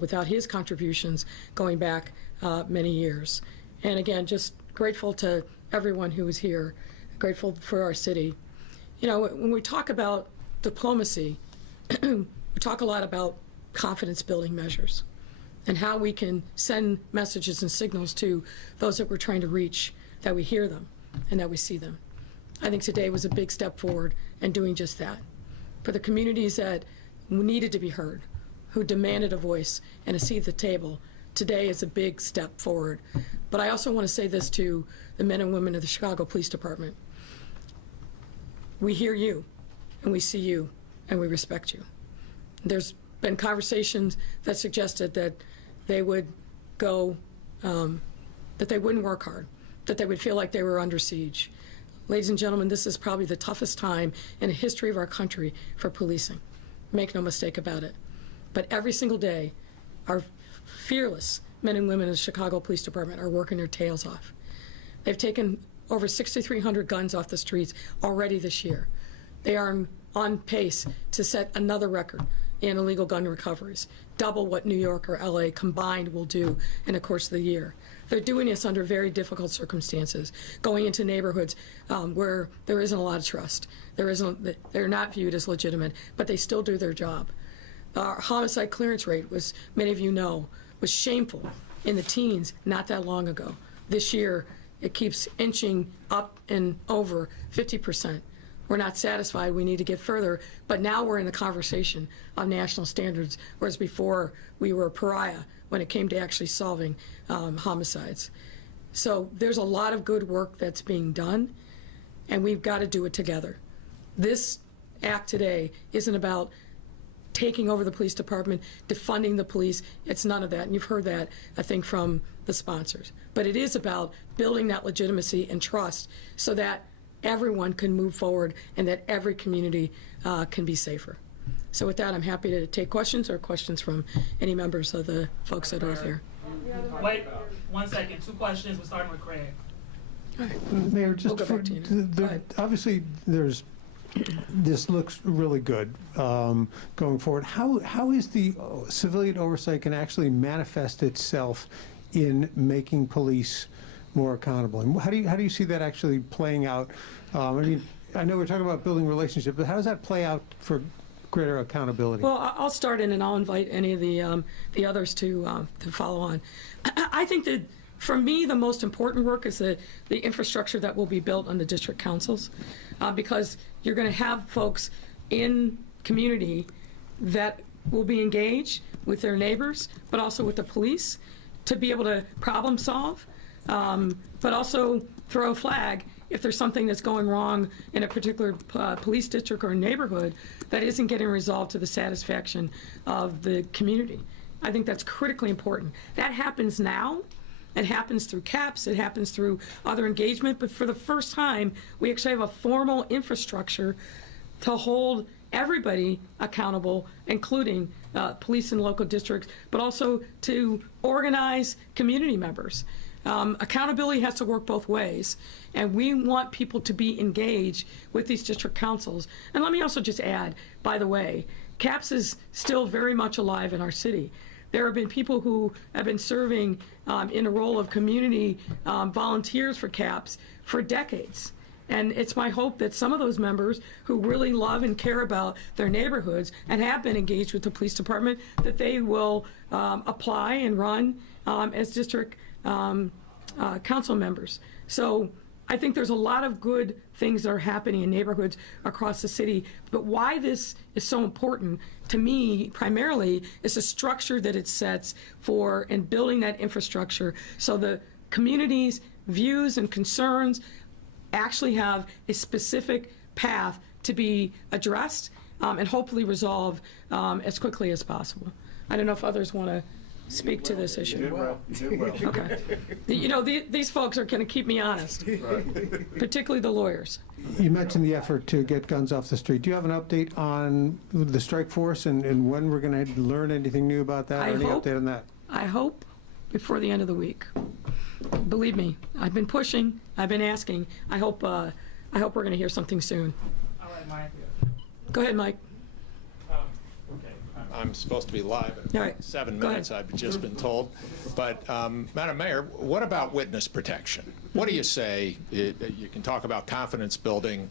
without his contributions going back many years. And again, just grateful to everyone who was here, grateful for our city. You know, when we talk about diplomacy, we we talk a lot about confidence building measures and how we can send messages and signals to those that we're trying to reach, that we hear them and that we see them. I think today was a big step forward in doing just that. For the communities that needed to be heard, who demanded a voice and a seat at the table, today is a big step forward. But I also want to say this to the men and women of the Chicago Police Department. We hear you, and we see you, and we respect you. There's been conversations that suggested that they would go, that they wouldn't work hard, that they would feel like they were under siege. Ladies and gentlemen, this is probably the toughest time in the history of our country for policing. Make no mistake about it. But every single day, our fearless men and women of the Chicago Police Department are working their tails off. They've taken over 6,300 guns off the streets already this year. They are on pace to set another record in illegal gun recoveries, double what New York or LA combined will do in the course of the year. They're doing this under very difficult circumstances, going into neighborhoods where there isn't a lot of trust. They're not viewed as legitimate, but they still do their job. Our homicide clearance rate, was, many of you know, was shameful in the teens not that long ago. This year, it keeps inching up and over 50%. We're not satisfied. We need to get further. But now we're in the conversation on national standards, whereas before we were a pariah when it came to actually solving homicides. So there's a lot of good work that's being done, and we've got to do it together. This act today isn't about taking over the police department, defunding the police. It's none of that, and you've heard that, I think, from the sponsors. But it is about building that legitimacy and trust so that everyone can move forward and that every community can be safer. So with that, I'm happy to take questions or questions from any members of the folks that are here. Wait 1 second. 2 questions. We're starting with Craig. Mayor, just We'll go back to you now. Go ahead. obviously, this looks really good going forward. How is the civilian oversight can actually manifest itself in making police more accountable? And how do you see that actually playing out? I mean, I know we're talking about building relationships, but how does that play out for greater accountability? Well, I'll start in, and I'll invite any of the others to follow on. I think that, for me, the most important work is the infrastructure that will be built on the district councils, because you're going to have folks in community that will be engaged with their neighbors, but also with the police, to be able to problem solve, but also throw a flag if there's something that's going wrong in a particular police district or neighborhood that isn't getting resolved to the satisfaction of the community. I think that's critically important. That happens now. It happens through CAPS. It happens through other engagement. But for the first time, we actually have a formal infrastructure to hold everybody accountable, including police and local districts, but also to organize community members. Accountability has to work both ways, and we want people to be engaged with these district councils. And let me also just add, by the way, CAPS is still very much alive in our city. There have been people who have been serving in a role of community volunteers for CAPS for decades. And it's my hope that some of those members who really love and care about their neighborhoods and have been engaged with the police department, that they will apply and run as district council members. So I think there's a lot of good things that are happening in neighborhoods across the city. But why this is so important to me, primarily, is the structure that it sets for and building that infrastructure so the community's views and concerns actually have a specific path to be addressed and hopefully resolved as quickly as possible. I don't know if others want to speak to this issue. You did well. Okay. You know, these folks are going to keep me honest, particularly the lawyers. You mentioned the effort to get guns off the street. Do you have an update on the strike force and when we're going to learn anything new about that, or any update on that? I hope before the end of the week. Believe me, I've been pushing, I've been asking. I hope we're going to hear something soon. All right, Mike. Go ahead, Mike. I'm supposed to be live in All right. 7 Go minutes, ahead. I've just been told. But, Madam Mayor, what about witness protection? What do you say? You can talk about confidence building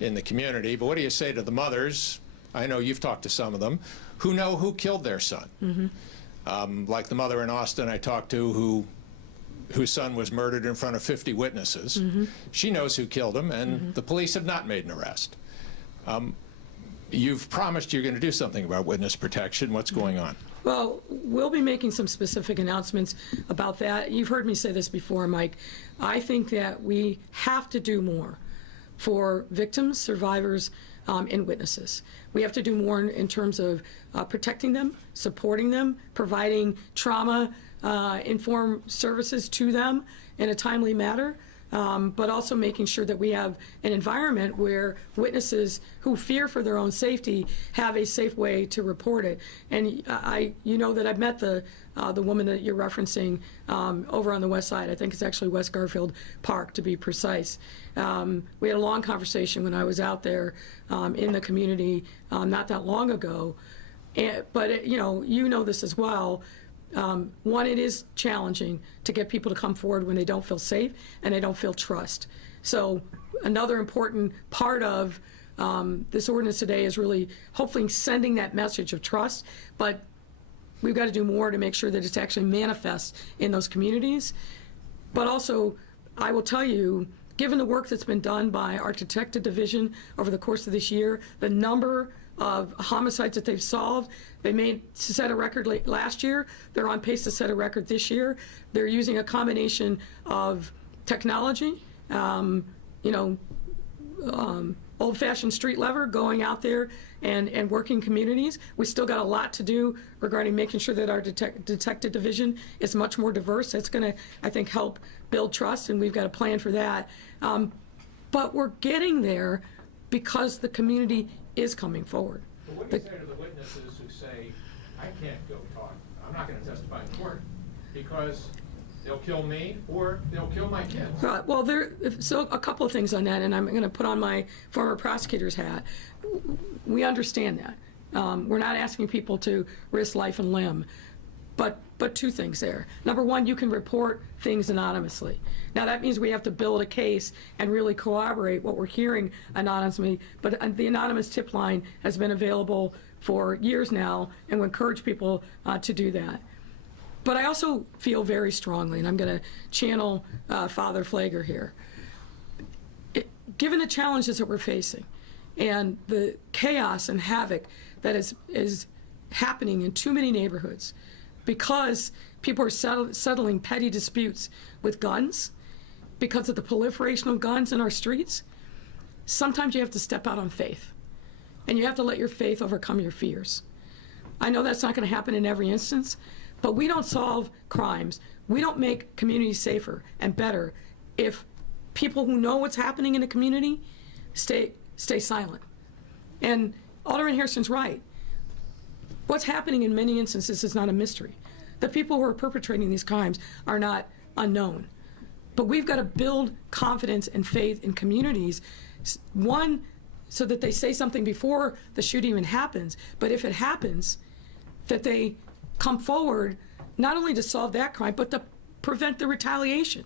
in the community, but what do you say to the mothers? I know you've talked to some of them, who know who killed their son. Like the mother in Austin I talked to whose son was murdered in front of 50 witnesses. She knows who killed him, and the police have not made an arrest. You've promised you're going to do something about witness protection. What's going on? Well, we'll be making some specific announcements about that. You've heard me say this before, Mike. I think that we have to do more for victims, survivors, and witnesses. We have to do more in terms of protecting them, supporting them, providing trauma-informed services to them in a timely manner, but also making sure that we have an environment where witnesses who fear for their own safety have a safe way to report it. And you know that I've met the woman that you're referencing over on the west side. I think it's actually West Garfield Park, to be precise. We had a long conversation when I was out there in the community not that long ago. But you know this as well. One, it is challenging to get people to come forward when they don't feel safe and they don't feel trust. So another important part of this ordinance today is really hopefully sending that message of trust, but we've got to do more to make sure that it's actually manifests in those communities. But also, I will tell you, given the work that's been done by our detective division over the course of this year, the number of homicides that they've solved. They set a record last year. They're on pace to set a record this year. They're using a combination of technology, old-fashioned street lever, going out there and working communities. We still got a lot to do regarding making sure that our detective division is much more diverse. That's going to, I think, help build trust, and we've got a plan for that. But we're getting there because the community is coming forward. But what do you say to the witnesses who say, I can't go talk, I'm not going to testify in court because they'll kill me or they'll kill my kids? Well, so a couple of things on that, and I'm going to put on my former prosecutor's hat. We understand that. We're not asking people to risk life and limb. But two things there. Number one, you can report things anonymously. Now that means we have to build a case and really corroborate what we're hearing anonymously, but the anonymous tip line has been available for years now, and we encourage people to do that. But I also feel very strongly, and I'm going to channel Father Flager here, given the challenges that we're facing and the chaos and havoc that is happening in too many neighborhoods, because people are settling petty disputes with guns, because of the proliferation of guns in our streets, sometimes you have to step out on faith. And you have to let your faith overcome your fears. I know that's not going to happen in every instance, but we don't solve crimes. We don't make communities safer and better if people who know what's happening in the community stay silent. And Alderman Hairston's right. What's happening in many instances is not a mystery. The people who are perpetrating these crimes are not unknown. But we've got to build confidence and faith in communities, one, so that they say something before the shooting even happens, but if it happens, that they come forward not only to solve that crime, but to prevent the retaliation.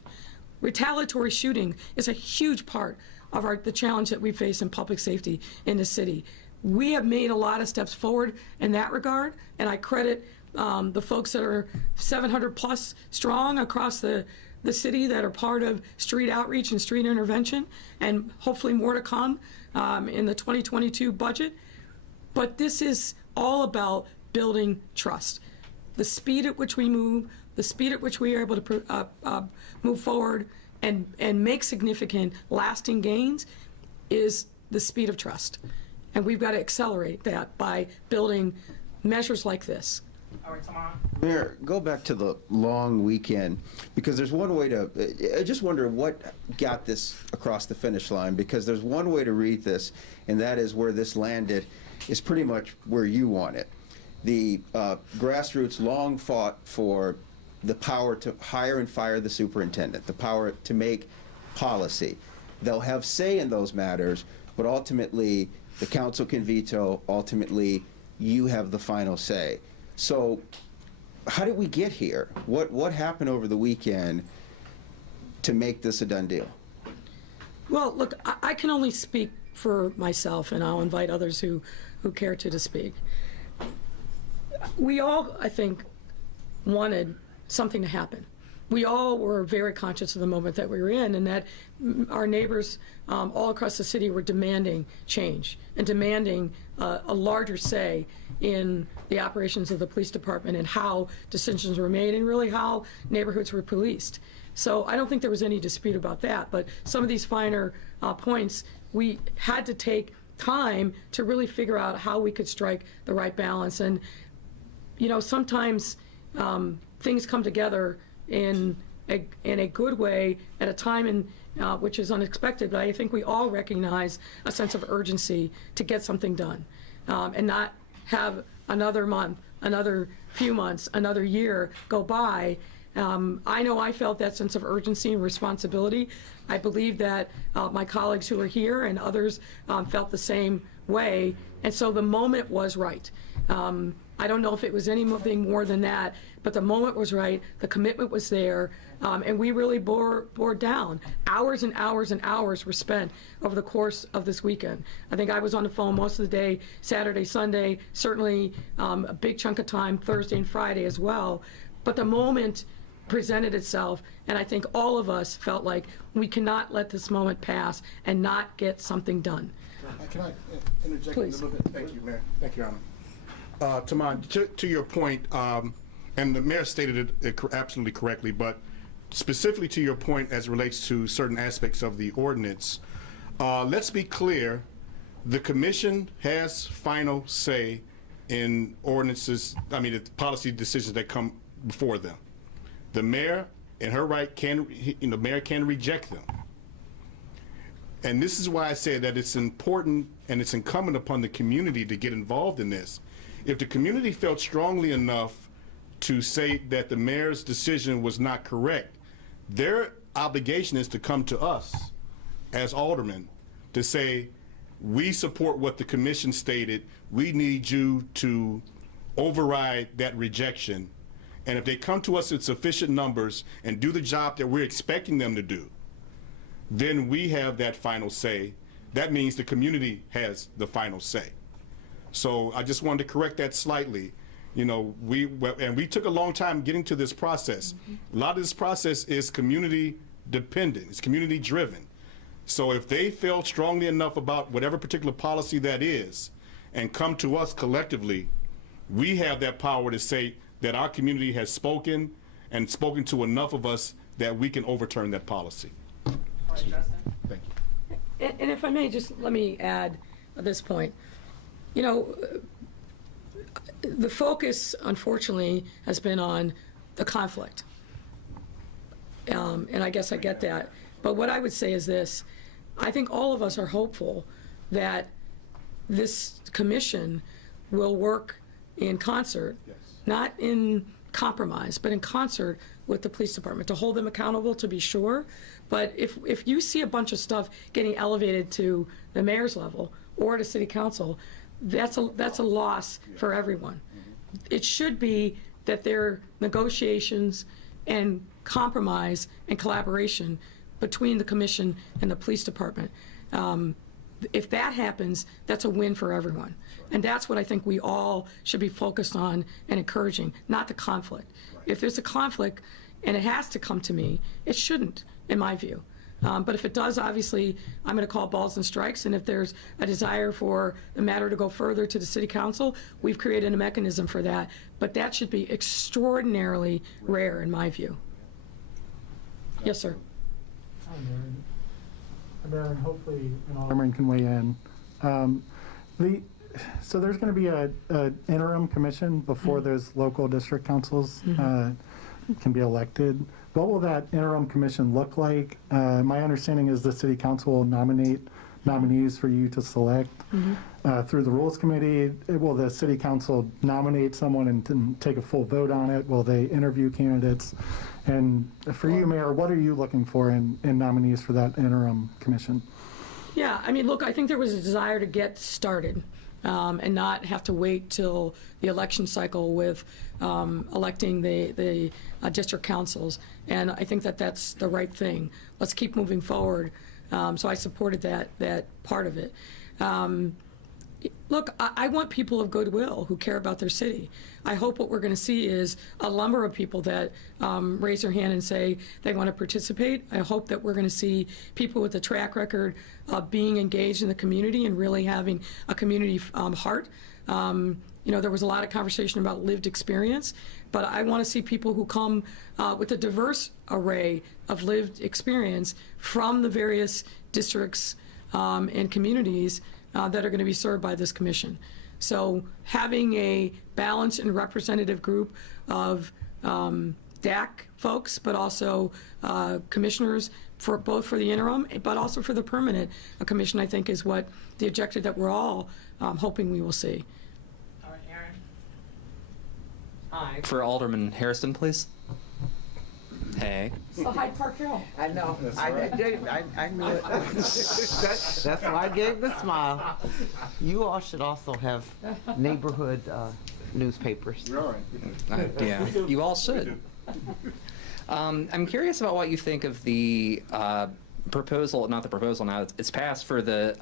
Retaliatory shooting is a huge part of the challenge that we face in public safety in the city. We have made a lot of steps forward in that regard, and I credit the folks that are 700 plus strong across the city that are part of street outreach and street intervention, and hopefully more to come in the 2022 budget. But this is all about building trust. The speed at which we move, the speed at which we are able to move forward and make significant lasting gains is the speed of trust. And we've got to accelerate that by building measures like this. All right, Tamara. Mayor, go back to the long weekend, because there's one way to, I just wonder what got this across the finish line, because there's one way to read this, and that is where this landed is pretty much where you want it. The grassroots long fought for the power to hire and fire the superintendent, the power to make policy. They'll have say in those matters, but ultimately the council can veto. Ultimately, you have the final say. So how did we get here? What happened over the weekend to make this a done deal? Well, look, I can only speak for myself, and I'll invite others who care to speak. we all, I think, wanted something to happen. We all were very conscious of the moment that we were in, and that our neighbors all across the city were demanding change and demanding a larger say in the operations of the police department and how decisions were made and really how neighborhoods were policed. So I don't think there was any dispute about that, but some of these finer points, we had to take time to really figure out how we could strike the right balance. And, you know, sometimes things come together in a good way at a time which is unexpected, but I think we all recognize a sense of urgency to get something done and not have another month, another few months, another year go by. I know I felt that sense of urgency and responsibility. I believe that my colleagues who are here and others felt the same way, and so the moment was right. I don't know if it was anything more than that, but the moment was right, the commitment was there, and we really bore down. Hours and hours and hours were spent over the course of this weekend. I think I was on the phone most of the day, Saturday, Sunday, certainly a big chunk of time Thursday and Friday as well. But the moment presented itself, and I think all of us felt like we cannot let this moment pass and not get something done. Can I interject Please. a little bit? Thank you, Mayor. Thank you, Your Honor. Taman, to your point, and the mayor stated it absolutely correctly, but specifically to your point as it relates to certain aspects of the ordinance, let's be clear, the commission has final say in ordinances, I mean, the policy decisions that come before them. The mayor, in her right, the mayor can reject them. And this is why I say that it's important and it's incumbent upon the community to get involved in this. If the community felt strongly enough to say that the mayor's decision was not correct, their obligation is to come to us as aldermen to say, we support what the commission stated, we need you to override that rejection. And if they come to us in sufficient numbers and do the job that we're expecting them to do, then we have that final say. That means the community has the final say. So I just wanted to correct that slightly. You know, we took a long time getting to this process. A lot of this process is community dependent, it's community driven. So if they feel strongly enough about whatever particular policy that is and come to us collectively, we have that power to say that our community has spoken and spoken to enough of us that we can overturn that policy. All right, Justin. Thank you. And if I may, just let me add at this point. You know, the focus, unfortunately, has been on the conflict. And I guess I get that. But what I would say is this. I think all of us are hopeful that this commission will work in concert, not in compromise, but in concert with the police department, to hold them accountable, to be sure. But if you see a bunch of stuff getting elevated to the mayor's level or to city council, that's a loss for everyone. It should be that there are negotiations and compromise and collaboration between the commission and the police department. If that happens, that's a win for everyone. And that's what I think we all should be focused on and encouraging, not the conflict. If there's a conflict and it has to come to me, it shouldn't, in my view. But if it does, obviously, I'm going to call balls and strikes. And if there's a desire for the matter to go further to the city council, we've created a mechanism for that. But that should be extraordinarily rare, in my view. Yes, sir. Hi, Mayor, and hopefully an alderman can weigh in. So there's going to be an interim commission before those local district councils can be elected. What will that interim commission look like? My understanding is the city council will nominate nominees for you to select through the rules committee. Will the city council nominate someone and take a full vote on it? Will they interview candidates? And for you, Mayor, what are you looking for in nominees for that interim commission? Yeah, I mean, look, I think there was a desire to get started and not have to wait till the election cycle with electing the district councils. And I think that that's the right thing. Let's keep moving forward. So I supported that part of it. Look, I want people of goodwill who care about their city. I hope what we're going to see is a number of people that raise their hand and say they want to participate. I hope that we're going to see people with a track record of being engaged in the community and really having a community heart. You know, there was a lot of conversation about lived experience, but I want to see people who come with a diverse array of lived experience from the various districts and communities that are going to be served by this commission. So having a balanced and representative group of DAC folks, but also commissioners for both for the interim, but also for the permanent commission, I think is what the objective that we're all hoping we will see. All right, Aaron. Hi. For Alderman Hairston, please. Hey. So Hyde Park Hill. I know. I knew it. That's why I gave the smile. You all should also have neighborhood newspapers. Yeah, you all should. I'm curious about what you think of the proposal, not the proposal now, it's passed for the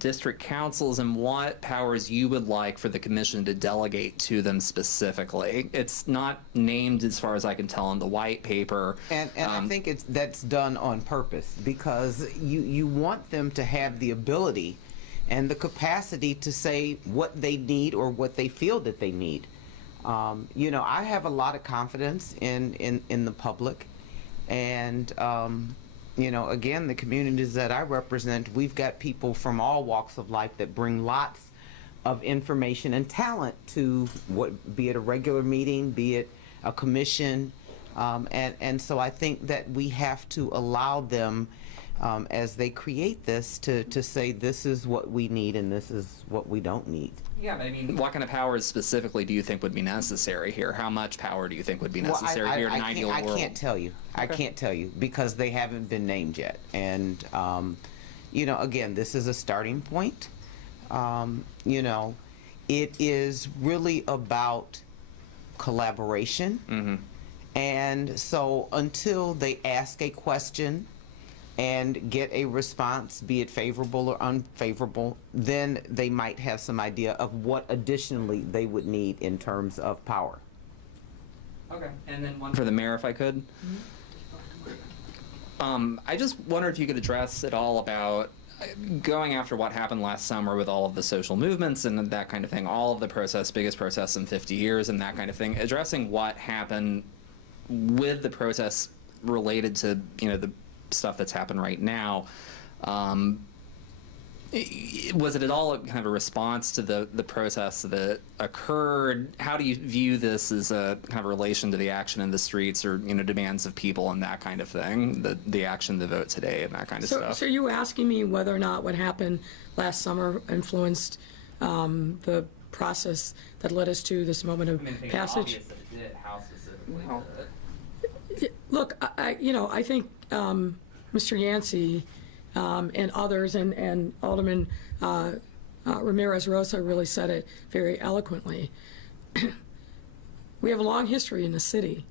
district councils, and what powers you would like for the commission to delegate to them specifically. It's not named as far as I can tell in the white paper. And I think that's done on purpose, because you want them to have the ability and the capacity to say what they need or what they feel that they need. You know, I have a lot of confidence in the public, and you know, again, the communities that I represent, we've got people from all walks of life that bring lots of information and talent to be it a regular meeting, be it a commission, and so I think that we have to allow them, as they create this, to say this is what we need and this is what we don't need. Yeah, but I mean, what kind of powers specifically do you think would be necessary here? How much power do you think would be necessary here in an ideal world? I can't tell you. Okay. I can't tell you because they haven't been named yet. And, you know, again, this is a starting point. You know, it is really about collaboration. Mm-hmm. And so until they ask a question and get a response, be it favorable or unfavorable, then they might have some idea of what additionally they would need in terms of power. Okay, and then one for the mayor, if I could. I just wonder if you could address at all about going after what happened last summer with all of the social movements and that kind of thing, all of the protests, biggest protests in 50 years and that kind of thing, addressing what happened with the protests related to, you know, the stuff that's happened right now. Was it at all kind of a response to the protests that occurred? How do you view this as a kind of relation to the action in the streets or, you know, demands of people and that kind of thing, the action, the vote today and that kind of stuff? So you asking me whether or not what happened last summer influenced the process that led us to this moment of passage? Obvious that it did. How specifically did it? Look, I think Mr. Yancey and others and Alderman Ramirez-Rosa really said it very eloquently. We have a long history in the city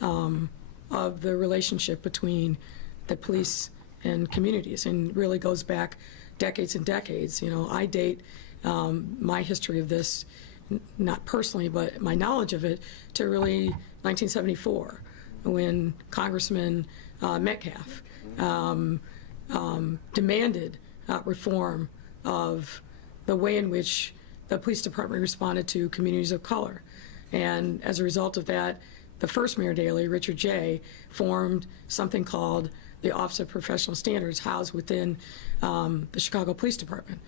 of the relationship between the police and communities, and really goes back decades and decades. You know, I date my history of this, not personally, but my knowledge of it, to really 1974, when Congressman Metcalf demanded reform of the way in which the police department responded to communities of color. And as a result of that, the first Mayor Daley, Richard J., formed something called the Office of Professional Standards, housed within the Chicago Police Department.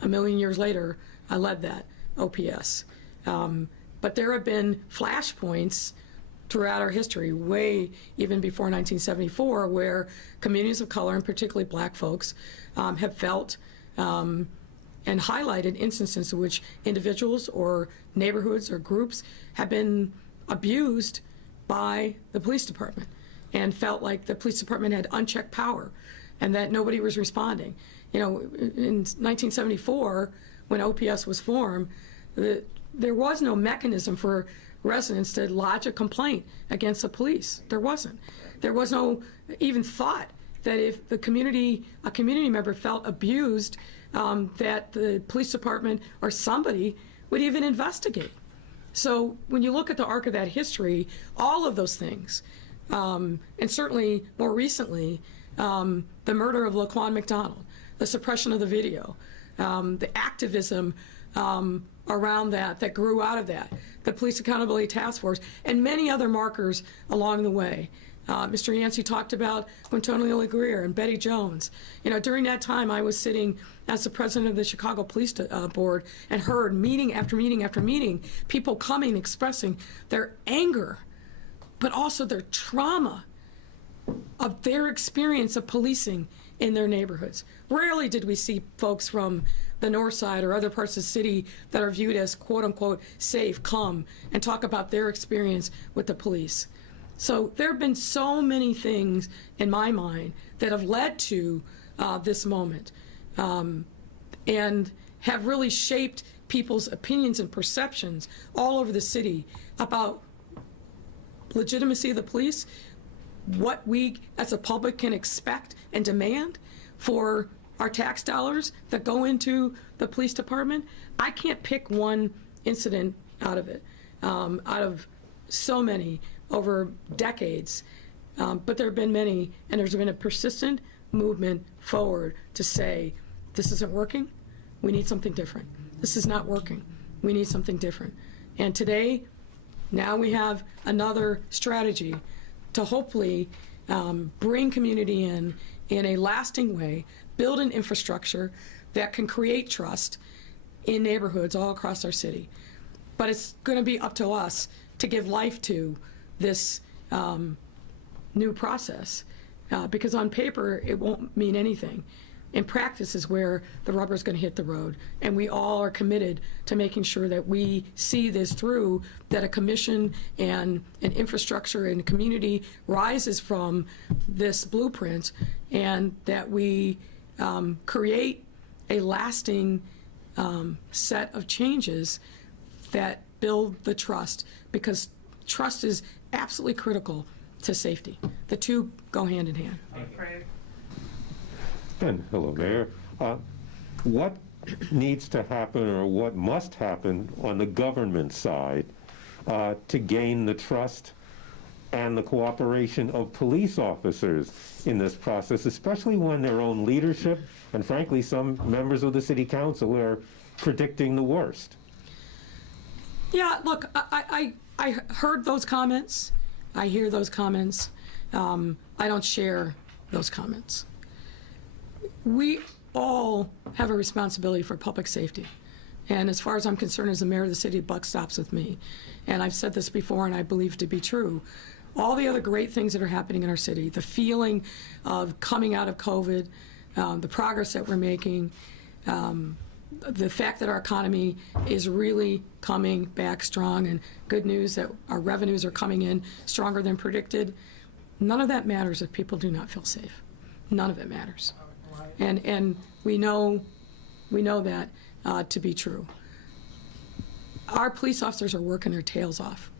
A million years later, I led that, OPS. But there have been flashpoints throughout our history, way even before 1974, where communities of color, and particularly black folks, have felt and highlighted instances in which individuals or neighborhoods or groups have been abused by the police department and felt like the police department had unchecked power and that nobody was responding. You know, in 1974, when OPS was formed, there was no mechanism for residents to lodge a complaint against the police. There wasn't. There was no even thought that if a community member felt abused, that the police department or somebody would even investigate. So when you look at the arc of that history, all of those things, and certainly more recently, the murder of Laquan McDonald, the suppression of the video, the activism around that grew out of that, the Police Accountability Task Force, and many other markers along the way. Mr. Yancey talked about Quintonio Greer and Betty Jones. You know, during that time, I was sitting as the president of the Chicago Police Board and heard meeting after meeting after meeting, people coming, expressing their anger, but also their trauma of their experience of policing in their neighborhoods. Rarely did we see folks from the north side or other parts of the city that are viewed as quote unquote safe come and talk about their experience with the police. So there have been so many things in my mind that have led to this moment and have really shaped people's opinions and perceptions all over the city about legitimacy of the police, what we as a public can expect and demand for our tax dollars that go into the police department. I can't pick one incident out of it, out of so many over decades, but there have been many, and there's been a persistent movement forward to say, this isn't working, we need something different. This is not working, we need something different. And today, now we have another strategy to hopefully bring community in a lasting way, build an infrastructure that can create trust in neighborhoods all across our city. But it's going to be up to us to give life to this new process, because on paper it won't mean anything. In practice is where the rubber is going to hit the road, and we all are committed to making sure that we see this through, that a commission and an infrastructure and a community rises from this blueprint, and that we create a lasting set of changes that build the trust, because trust is absolutely critical to safety. The two go hand in hand. And hello, Mayor. What needs to happen, or what must happen on the government side to gain the trust and the cooperation of police officers in this process, especially when their own leadership and frankly some members of the city council are predicting the worst? Yeah, look, I heard those comments. I hear those comments. I don't share those comments. We all have a responsibility for public safety. And as far as I'm concerned, as the mayor of the city, buck stops with me. And I've said this before, and I believe to be true. All the other great things that are happening in our city, the feeling of coming out of COVID, the progress that we're making, the fact that our economy is really coming back strong, and good news that our revenues are coming in stronger than predicted, none of that matters if people do not feel safe. None of it matters. And we know that to be true. Our police officers are working their tails off,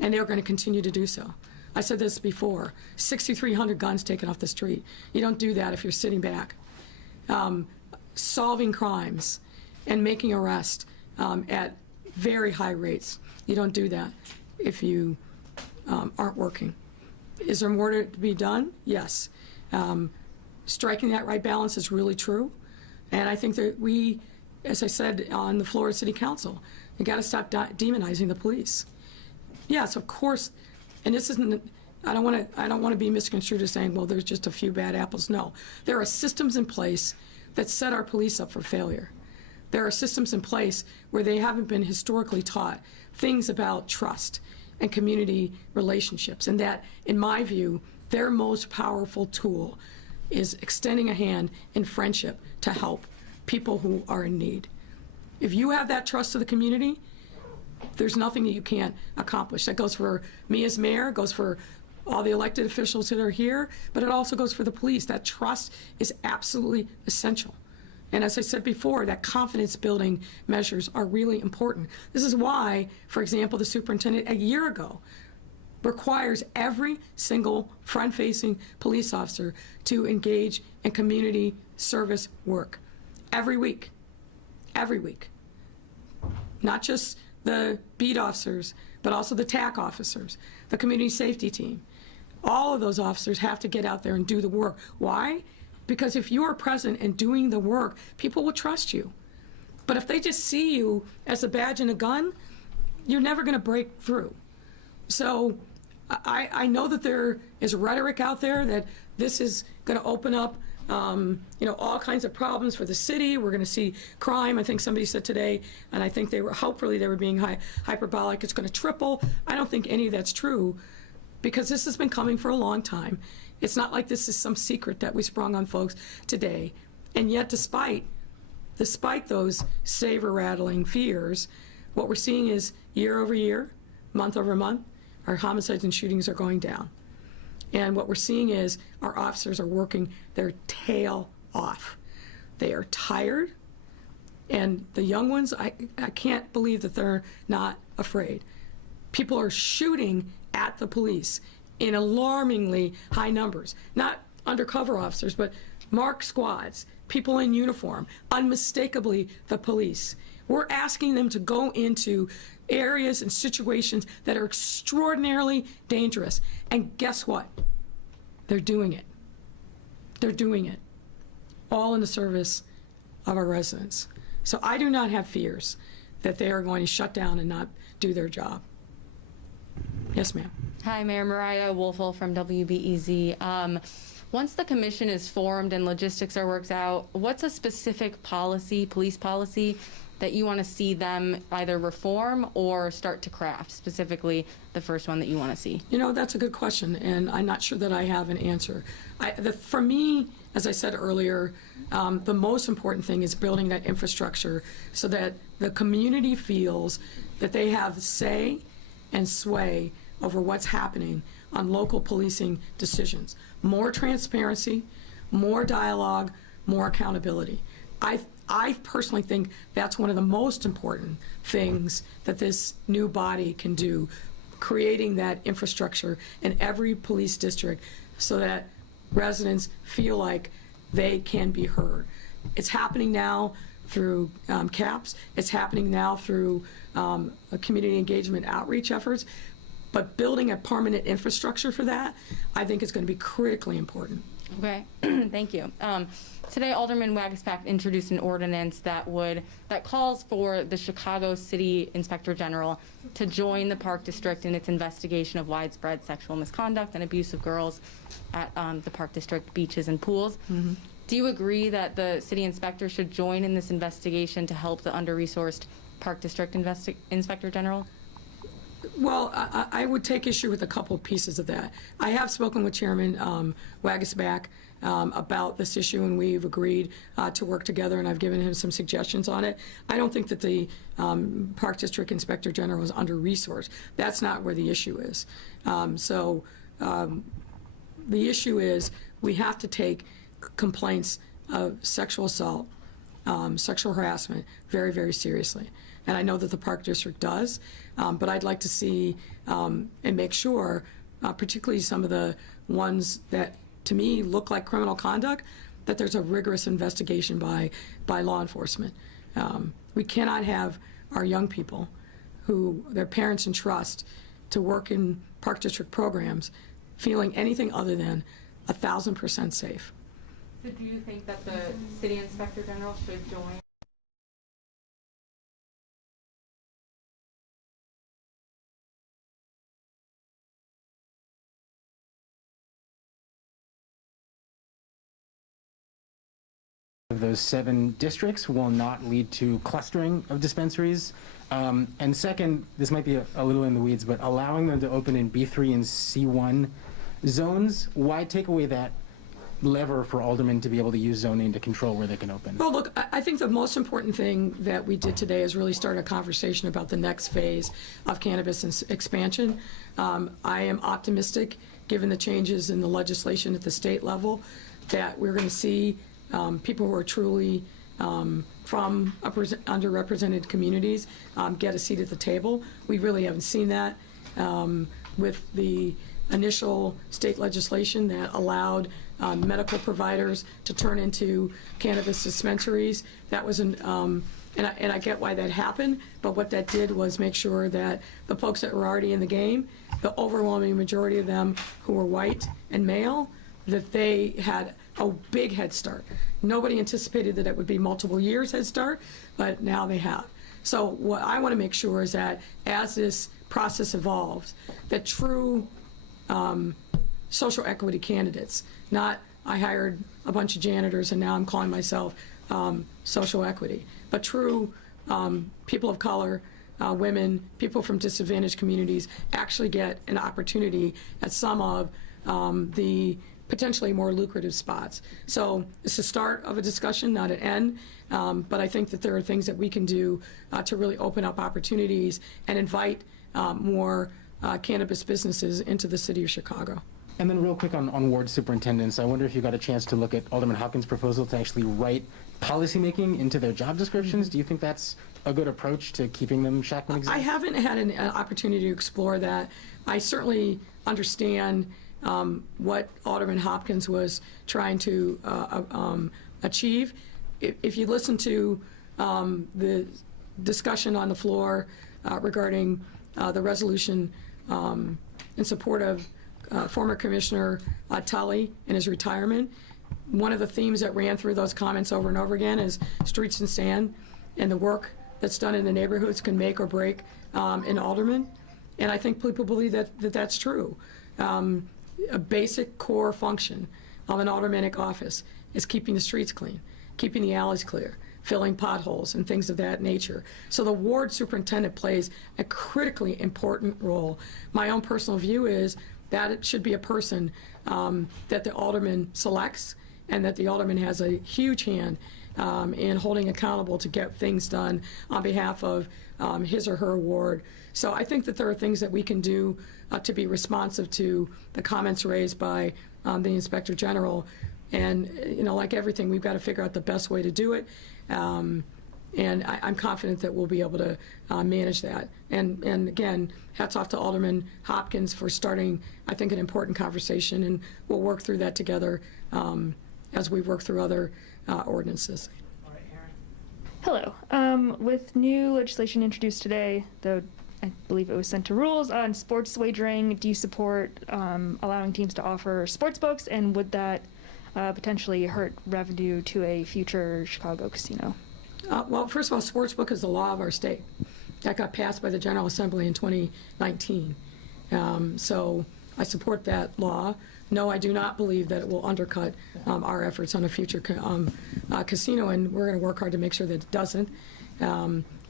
and they're going to continue to do so. I said this before, 6,300 guns taken off the street. You don't do that if you're sitting back. Solving crimes and making arrests at very high rates. You don't do that if you aren't working. Is there more to be done? Yes. Striking that right balance is really true. And I think that we, as I said on the floor of City Council, you got to stop demonizing the police. Yes, of course, and this isn't, I don't want to be misconstrued as saying, well, there's just a few bad apples. No, there are systems in place that set our police up for failure. There are systems in place where they haven't been historically taught things about trust and community relationships, and that, in my view, their most powerful tool is extending a hand in friendship to help people who are in need. If you have that trust of the community, there's nothing that you can't accomplish. That goes for me as mayor, goes for all the elected officials that are here, but it also goes for the police. That trust is absolutely essential. And as I said before, that confidence building measures are really important. This is why, for example, the superintendent a year ago requires every single front-facing police officer to engage in community service work every week. Every week. Not just the beat officers, but also the TAC officers, the community safety team. All of those officers have to get out there and do the work. Why? Because if you are present and doing the work, people will trust you. But if they just see you as a badge and a gun, you're never going to break through. So I know that there is rhetoric out there that this is going to open up all kinds of problems for the city. We're going to see crime. I think somebody said today, and I think hopefully they were being hyperbolic, it's going to triple. I don't think any of that's true, because this has been coming for a long time. It's not like this is some secret that we sprung on folks today. And yet, despite those saber-rattling fears, what we're seeing is year over year, month over month, our homicides and shootings are going down. And what we're seeing is our officers are working their tail off. They are tired, and the young ones, I can't believe that they're not afraid. People are shooting at the police in alarmingly high numbers. Not undercover officers, but marked squads, people in uniform, unmistakably the police. We're asking them to go into areas and situations that are extraordinarily dangerous. And guess what? They're doing it. They're doing it. All in the service of our residents. So I do not have fears that they are going to shut down and not do their job. Yes, ma'am. Hi, Mayor Mariah Wolfel from WBEZ. Once the commission is formed and logistics are worked out, what's a specific policy, police policy, that you want to see them either reform or start to craft, specifically the first one that you want to see? You know, that's a good question, and I'm not sure that I have an answer. For me, as I said earlier, the most important thing is building that infrastructure so that the community feels that they have say and sway over what's happening on local policing decisions. More transparency, more dialogue, more accountability. I personally think that's one of the most important things that this new body can do, creating that infrastructure in every police district so that residents feel like they can be heard. It's happening now through CAPS. It's happening now through community engagement outreach efforts. But building a permanent infrastructure for that, I think, is going to be critically important. Okay, thank you. Today, Alderman Wagispack introduced an ordinance that calls for the Chicago City Inspector General to join the Park District in its investigation of widespread sexual misconduct and abuse of girls at the Park District beaches and pools. Mm-hmm. Do you agree that the city inspector should join in this investigation to help the under-resourced Park District Inspector General? Well, I would take issue with a couple pieces of that. I have spoken with Chairman Wagispack about this issue, and we've agreed to work together, and I've given him some suggestions on it. I don't think that the Park District Inspector General is under-resourced. That's not where the issue is. The issue is we have to take complaints of sexual assault, sexual harassment very, very seriously. And I know that the Park District does, but I'd like to see and make sure, particularly some of the ones that to me look like criminal conduct, that there's a rigorous investigation by law enforcement. We cannot have our young people who their parents entrust to work in Park District programs feeling anything other than 1,000% safe. So do you think that the City Inspector General should join? Those 7 districts will not lead to clustering of dispensaries. And second, this might be a little in the weeds, but allowing them to open in B3 and C1 zones, why take away that lever for aldermen to be able to use zoning to control where they can open? Well, look, I think the most important thing that we did today is really start a conversation about the next phase of cannabis expansion. I am optimistic, given the changes in the legislation at the state level, that we're going to see people who are truly from underrepresented communities get a seat at the table. We really haven't seen that. with the initial state legislation that allowed medical providers to turn into cannabis dispensaries. That was and I get why that happened, but what that did was make sure that the folks that were already in the game, the overwhelming majority of them who were white and male, that they had a big head start. Nobody anticipated that it would be multiple years head start, but now they have. So what I want to make sure is that as this process evolves, that true social equity candidates, not I hired a bunch of janitors and now I'm calling myself social equity, but true people of color, women, people from disadvantaged communities actually get an opportunity at some of the potentially more lucrative spots. So it's the start of a discussion, not an end, but I think that there are things that we can do to really open up opportunities and invite more cannabis businesses into the city of Chicago. And then real quick on ward superintendents, I wonder if you got a chance to look at Alderman Hopkins' proposal to actually write policymaking into their job descriptions. Do you think that's a good approach to keeping them Shackman exempt? I haven't had an opportunity to explore that. I certainly understand what Alderman Hopkins was trying to achieve. If you listen to the discussion on the floor regarding the resolution in support of former Commissioner Tully and his retirement, one of the themes that ran through those comments over and over again is streets and sand, and the work that's done in the neighborhoods can make or break an alderman. And I think people believe that that's true. A basic core function of an aldermanic office is keeping the streets clean, keeping the alleys clear, filling potholes and things of that nature. So the ward superintendent plays a critically important role. My own personal view is that it should be a person that the alderman selects, and that the alderman has a huge hand in holding accountable to get things done on behalf of his or her ward. So I think that there are things that we can do to be responsive to the comments raised by the Inspector General. And, you know, like everything, we've got to figure out the best way to do it. And I'm confident that we'll be able to manage that. And again, hats off to Alderman Hopkins for starting, I think, an important conversation, and we'll work through that together as we work through other ordinances. Hello. With new legislation introduced today, though I believe it was sent to rules on sports wagering, do you support allowing teams to offer sports books, and would that potentially hurt revenue to a future Chicago casino? Well, first of all, sportsbook is the law of our state. That got passed by the General Assembly in 2019. So I support that law. No, I do not believe that it will undercut our efforts on a future casino, and we're going to work hard to make sure that it doesn't.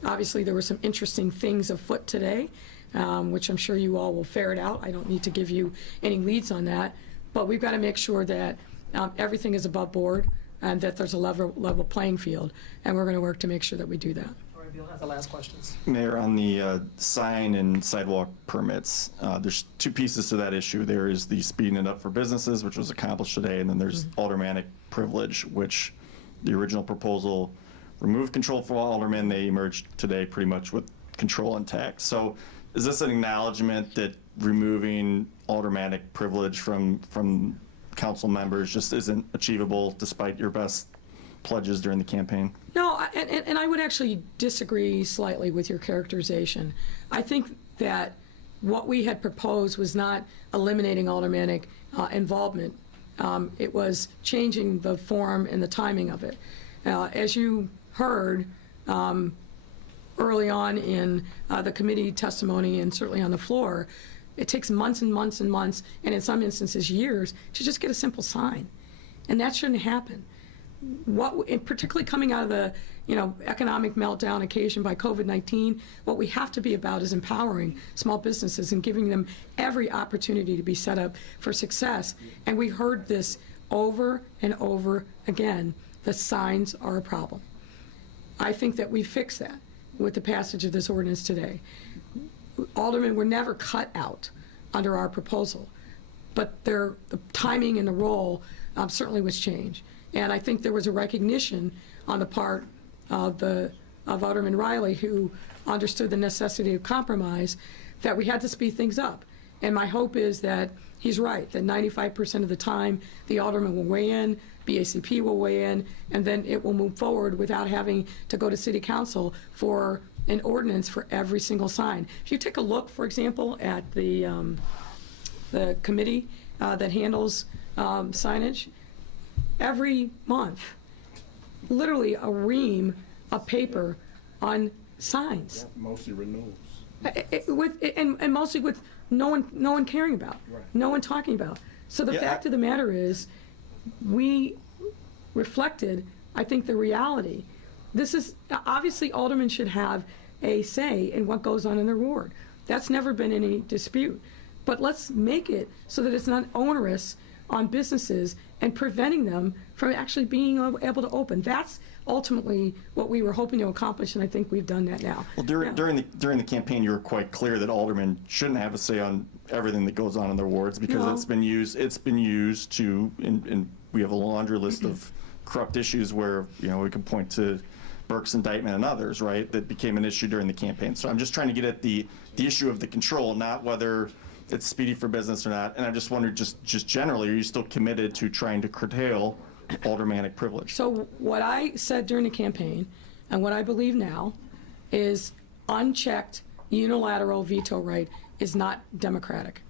Obviously, there were some interesting things afoot today, which I'm sure you all will ferret out. I don't need to give you any leads on that, but we've got to make sure that everything is above board and that there's a level playing field, and we're going to work to make sure that we do that. All right, Bill has the last questions. Mayor, on the sign and sidewalk permits, there's two pieces to that issue. There is the speeding it up for businesses, which was accomplished today, and then there's aldermanic privilege, which the original proposal removed control for aldermen. They emerged today pretty much with control intact. So is this an acknowledgement that removing aldermanic privilege from council members just isn't achievable despite your best pledges during the campaign? No, and I would actually disagree slightly with your characterization. I think that what we had proposed was not eliminating aldermanic involvement. It was changing the form and the timing of it. As you heard early on in the committee testimony and certainly on the floor, it takes months and months and months, and in some instances years, to just get a simple sign. And that shouldn't happen. And particularly coming out of the economic meltdown occasioned by COVID-19, what we have to be about is empowering small businesses and giving them every opportunity to be set up for success. And we heard this over and over again. The signs are a problem. I think that we fix that with the passage of this ordinance today. Aldermen were never cut out under our proposal, but the timing and the role certainly was changed. And I think there was a recognition on the part of Alderman Riley, who understood the necessity of compromise, that we had to speed things up. And my hope is that he's right, that 95% of the time, the aldermen will weigh in, BACP will weigh in, and then it will move forward without having to go to city council for an ordinance for every single sign. If you take a look, for example, at the committee that handles signage, every month, literally a ream of paper on signs. Mostly renewals. And mostly with no one caring about, no one talking about. So the fact of the matter is, we reflected, I think, the reality. This is, obviously, aldermen should have a say in what goes on in their ward. That's never been any dispute. But let's make it so that it's not onerous on businesses and preventing them from actually being able to open. That's ultimately what we were hoping to accomplish, and I think we've done that now. Well, during the campaign, you were quite clear that aldermen shouldn't have a say on everything that goes on in their wards because No. it's been used to, and we have a laundry list of corrupt issues where, you know, we could point to Burke's indictment and others, right, that became an issue during the campaign. So I'm just trying to get at the issue of the control, not whether it's speedy for business or not. And I just wondered, just generally, are you still committed to trying to curtail aldermanic privilege? So what I said during the campaign, and what I believe now, is unchecked unilateral veto right is not democratic,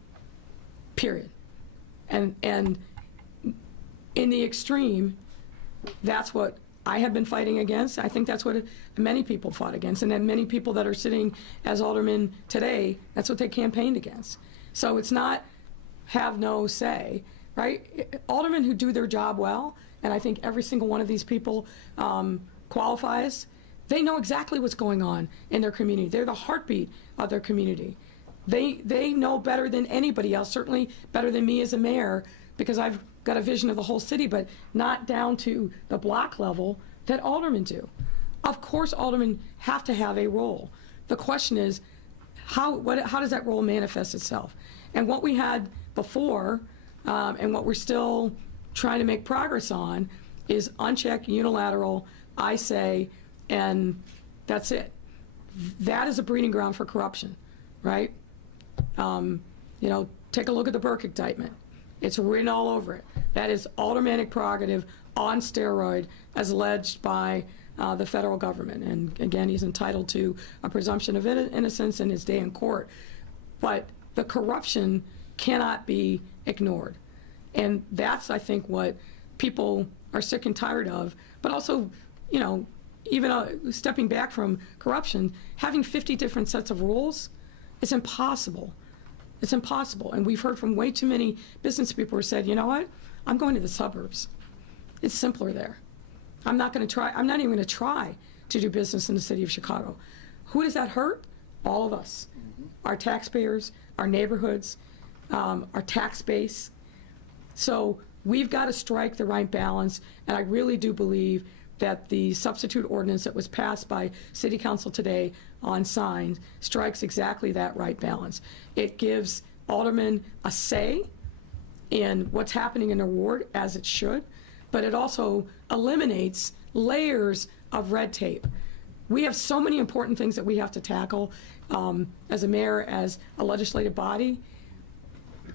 period. And in the extreme, that's what I have been fighting against. I think that's what many people fought against, and then many people that are sitting as aldermen today, that's what they campaigned against. So it's not have no say, right? Aldermen who do their job well, and I think every single one of these people qualifies, they know exactly what's going on in their community. They're the heartbeat of their community. They know better than anybody else, certainly better than me as a mayor, because I've got a vision of the whole city, but not down to the block level that aldermen do. Of course, aldermen have to have a role. The question is, how does that role manifest itself? And what we had before, and what we're still trying to make progress on, is unchecked, unilateral, I say, and that's it. That is a breeding ground for corruption, right? You know, take a look at the Burke indictment. It's written all over it. That is aldermanic prerogative on steroid, as alleged by the federal government. And again, he's entitled to a presumption of innocence in his day in court. But the corruption cannot be ignored. And that's, I think, what people are sick and tired of. But also, you know, even stepping back from corruption, having 50 different sets of rules, it's impossible. It's impossible. And we've heard from way too many business people who said, you know what, I'm going to the suburbs. It's simpler there. I'm not even going to try to do business in the city of Chicago. Who does that hurt? All of us. Our taxpayers, our neighborhoods, our tax base. So we've got to strike the right balance, and I really do believe that the substitute ordinance that was passed by City Council today on signs strikes exactly that right balance. It gives aldermen a say in what's happening in their ward, as it should, but it also eliminates layers of red tape. We have so many important things that we have to tackle as a mayor, as a legislative body.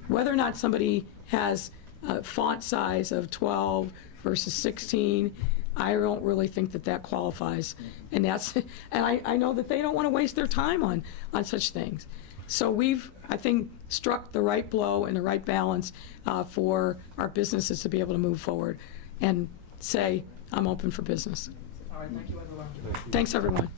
Whether or not somebody has a font size of 12 versus 16, I don't really think that that qualifies. And I know that they don't want to waste their time on such things. So we've, I think, struck the right blow and the right balance for our businesses to be able to move forward and say, I'm open for business. All right, thank you, everyone. Thanks, everyone.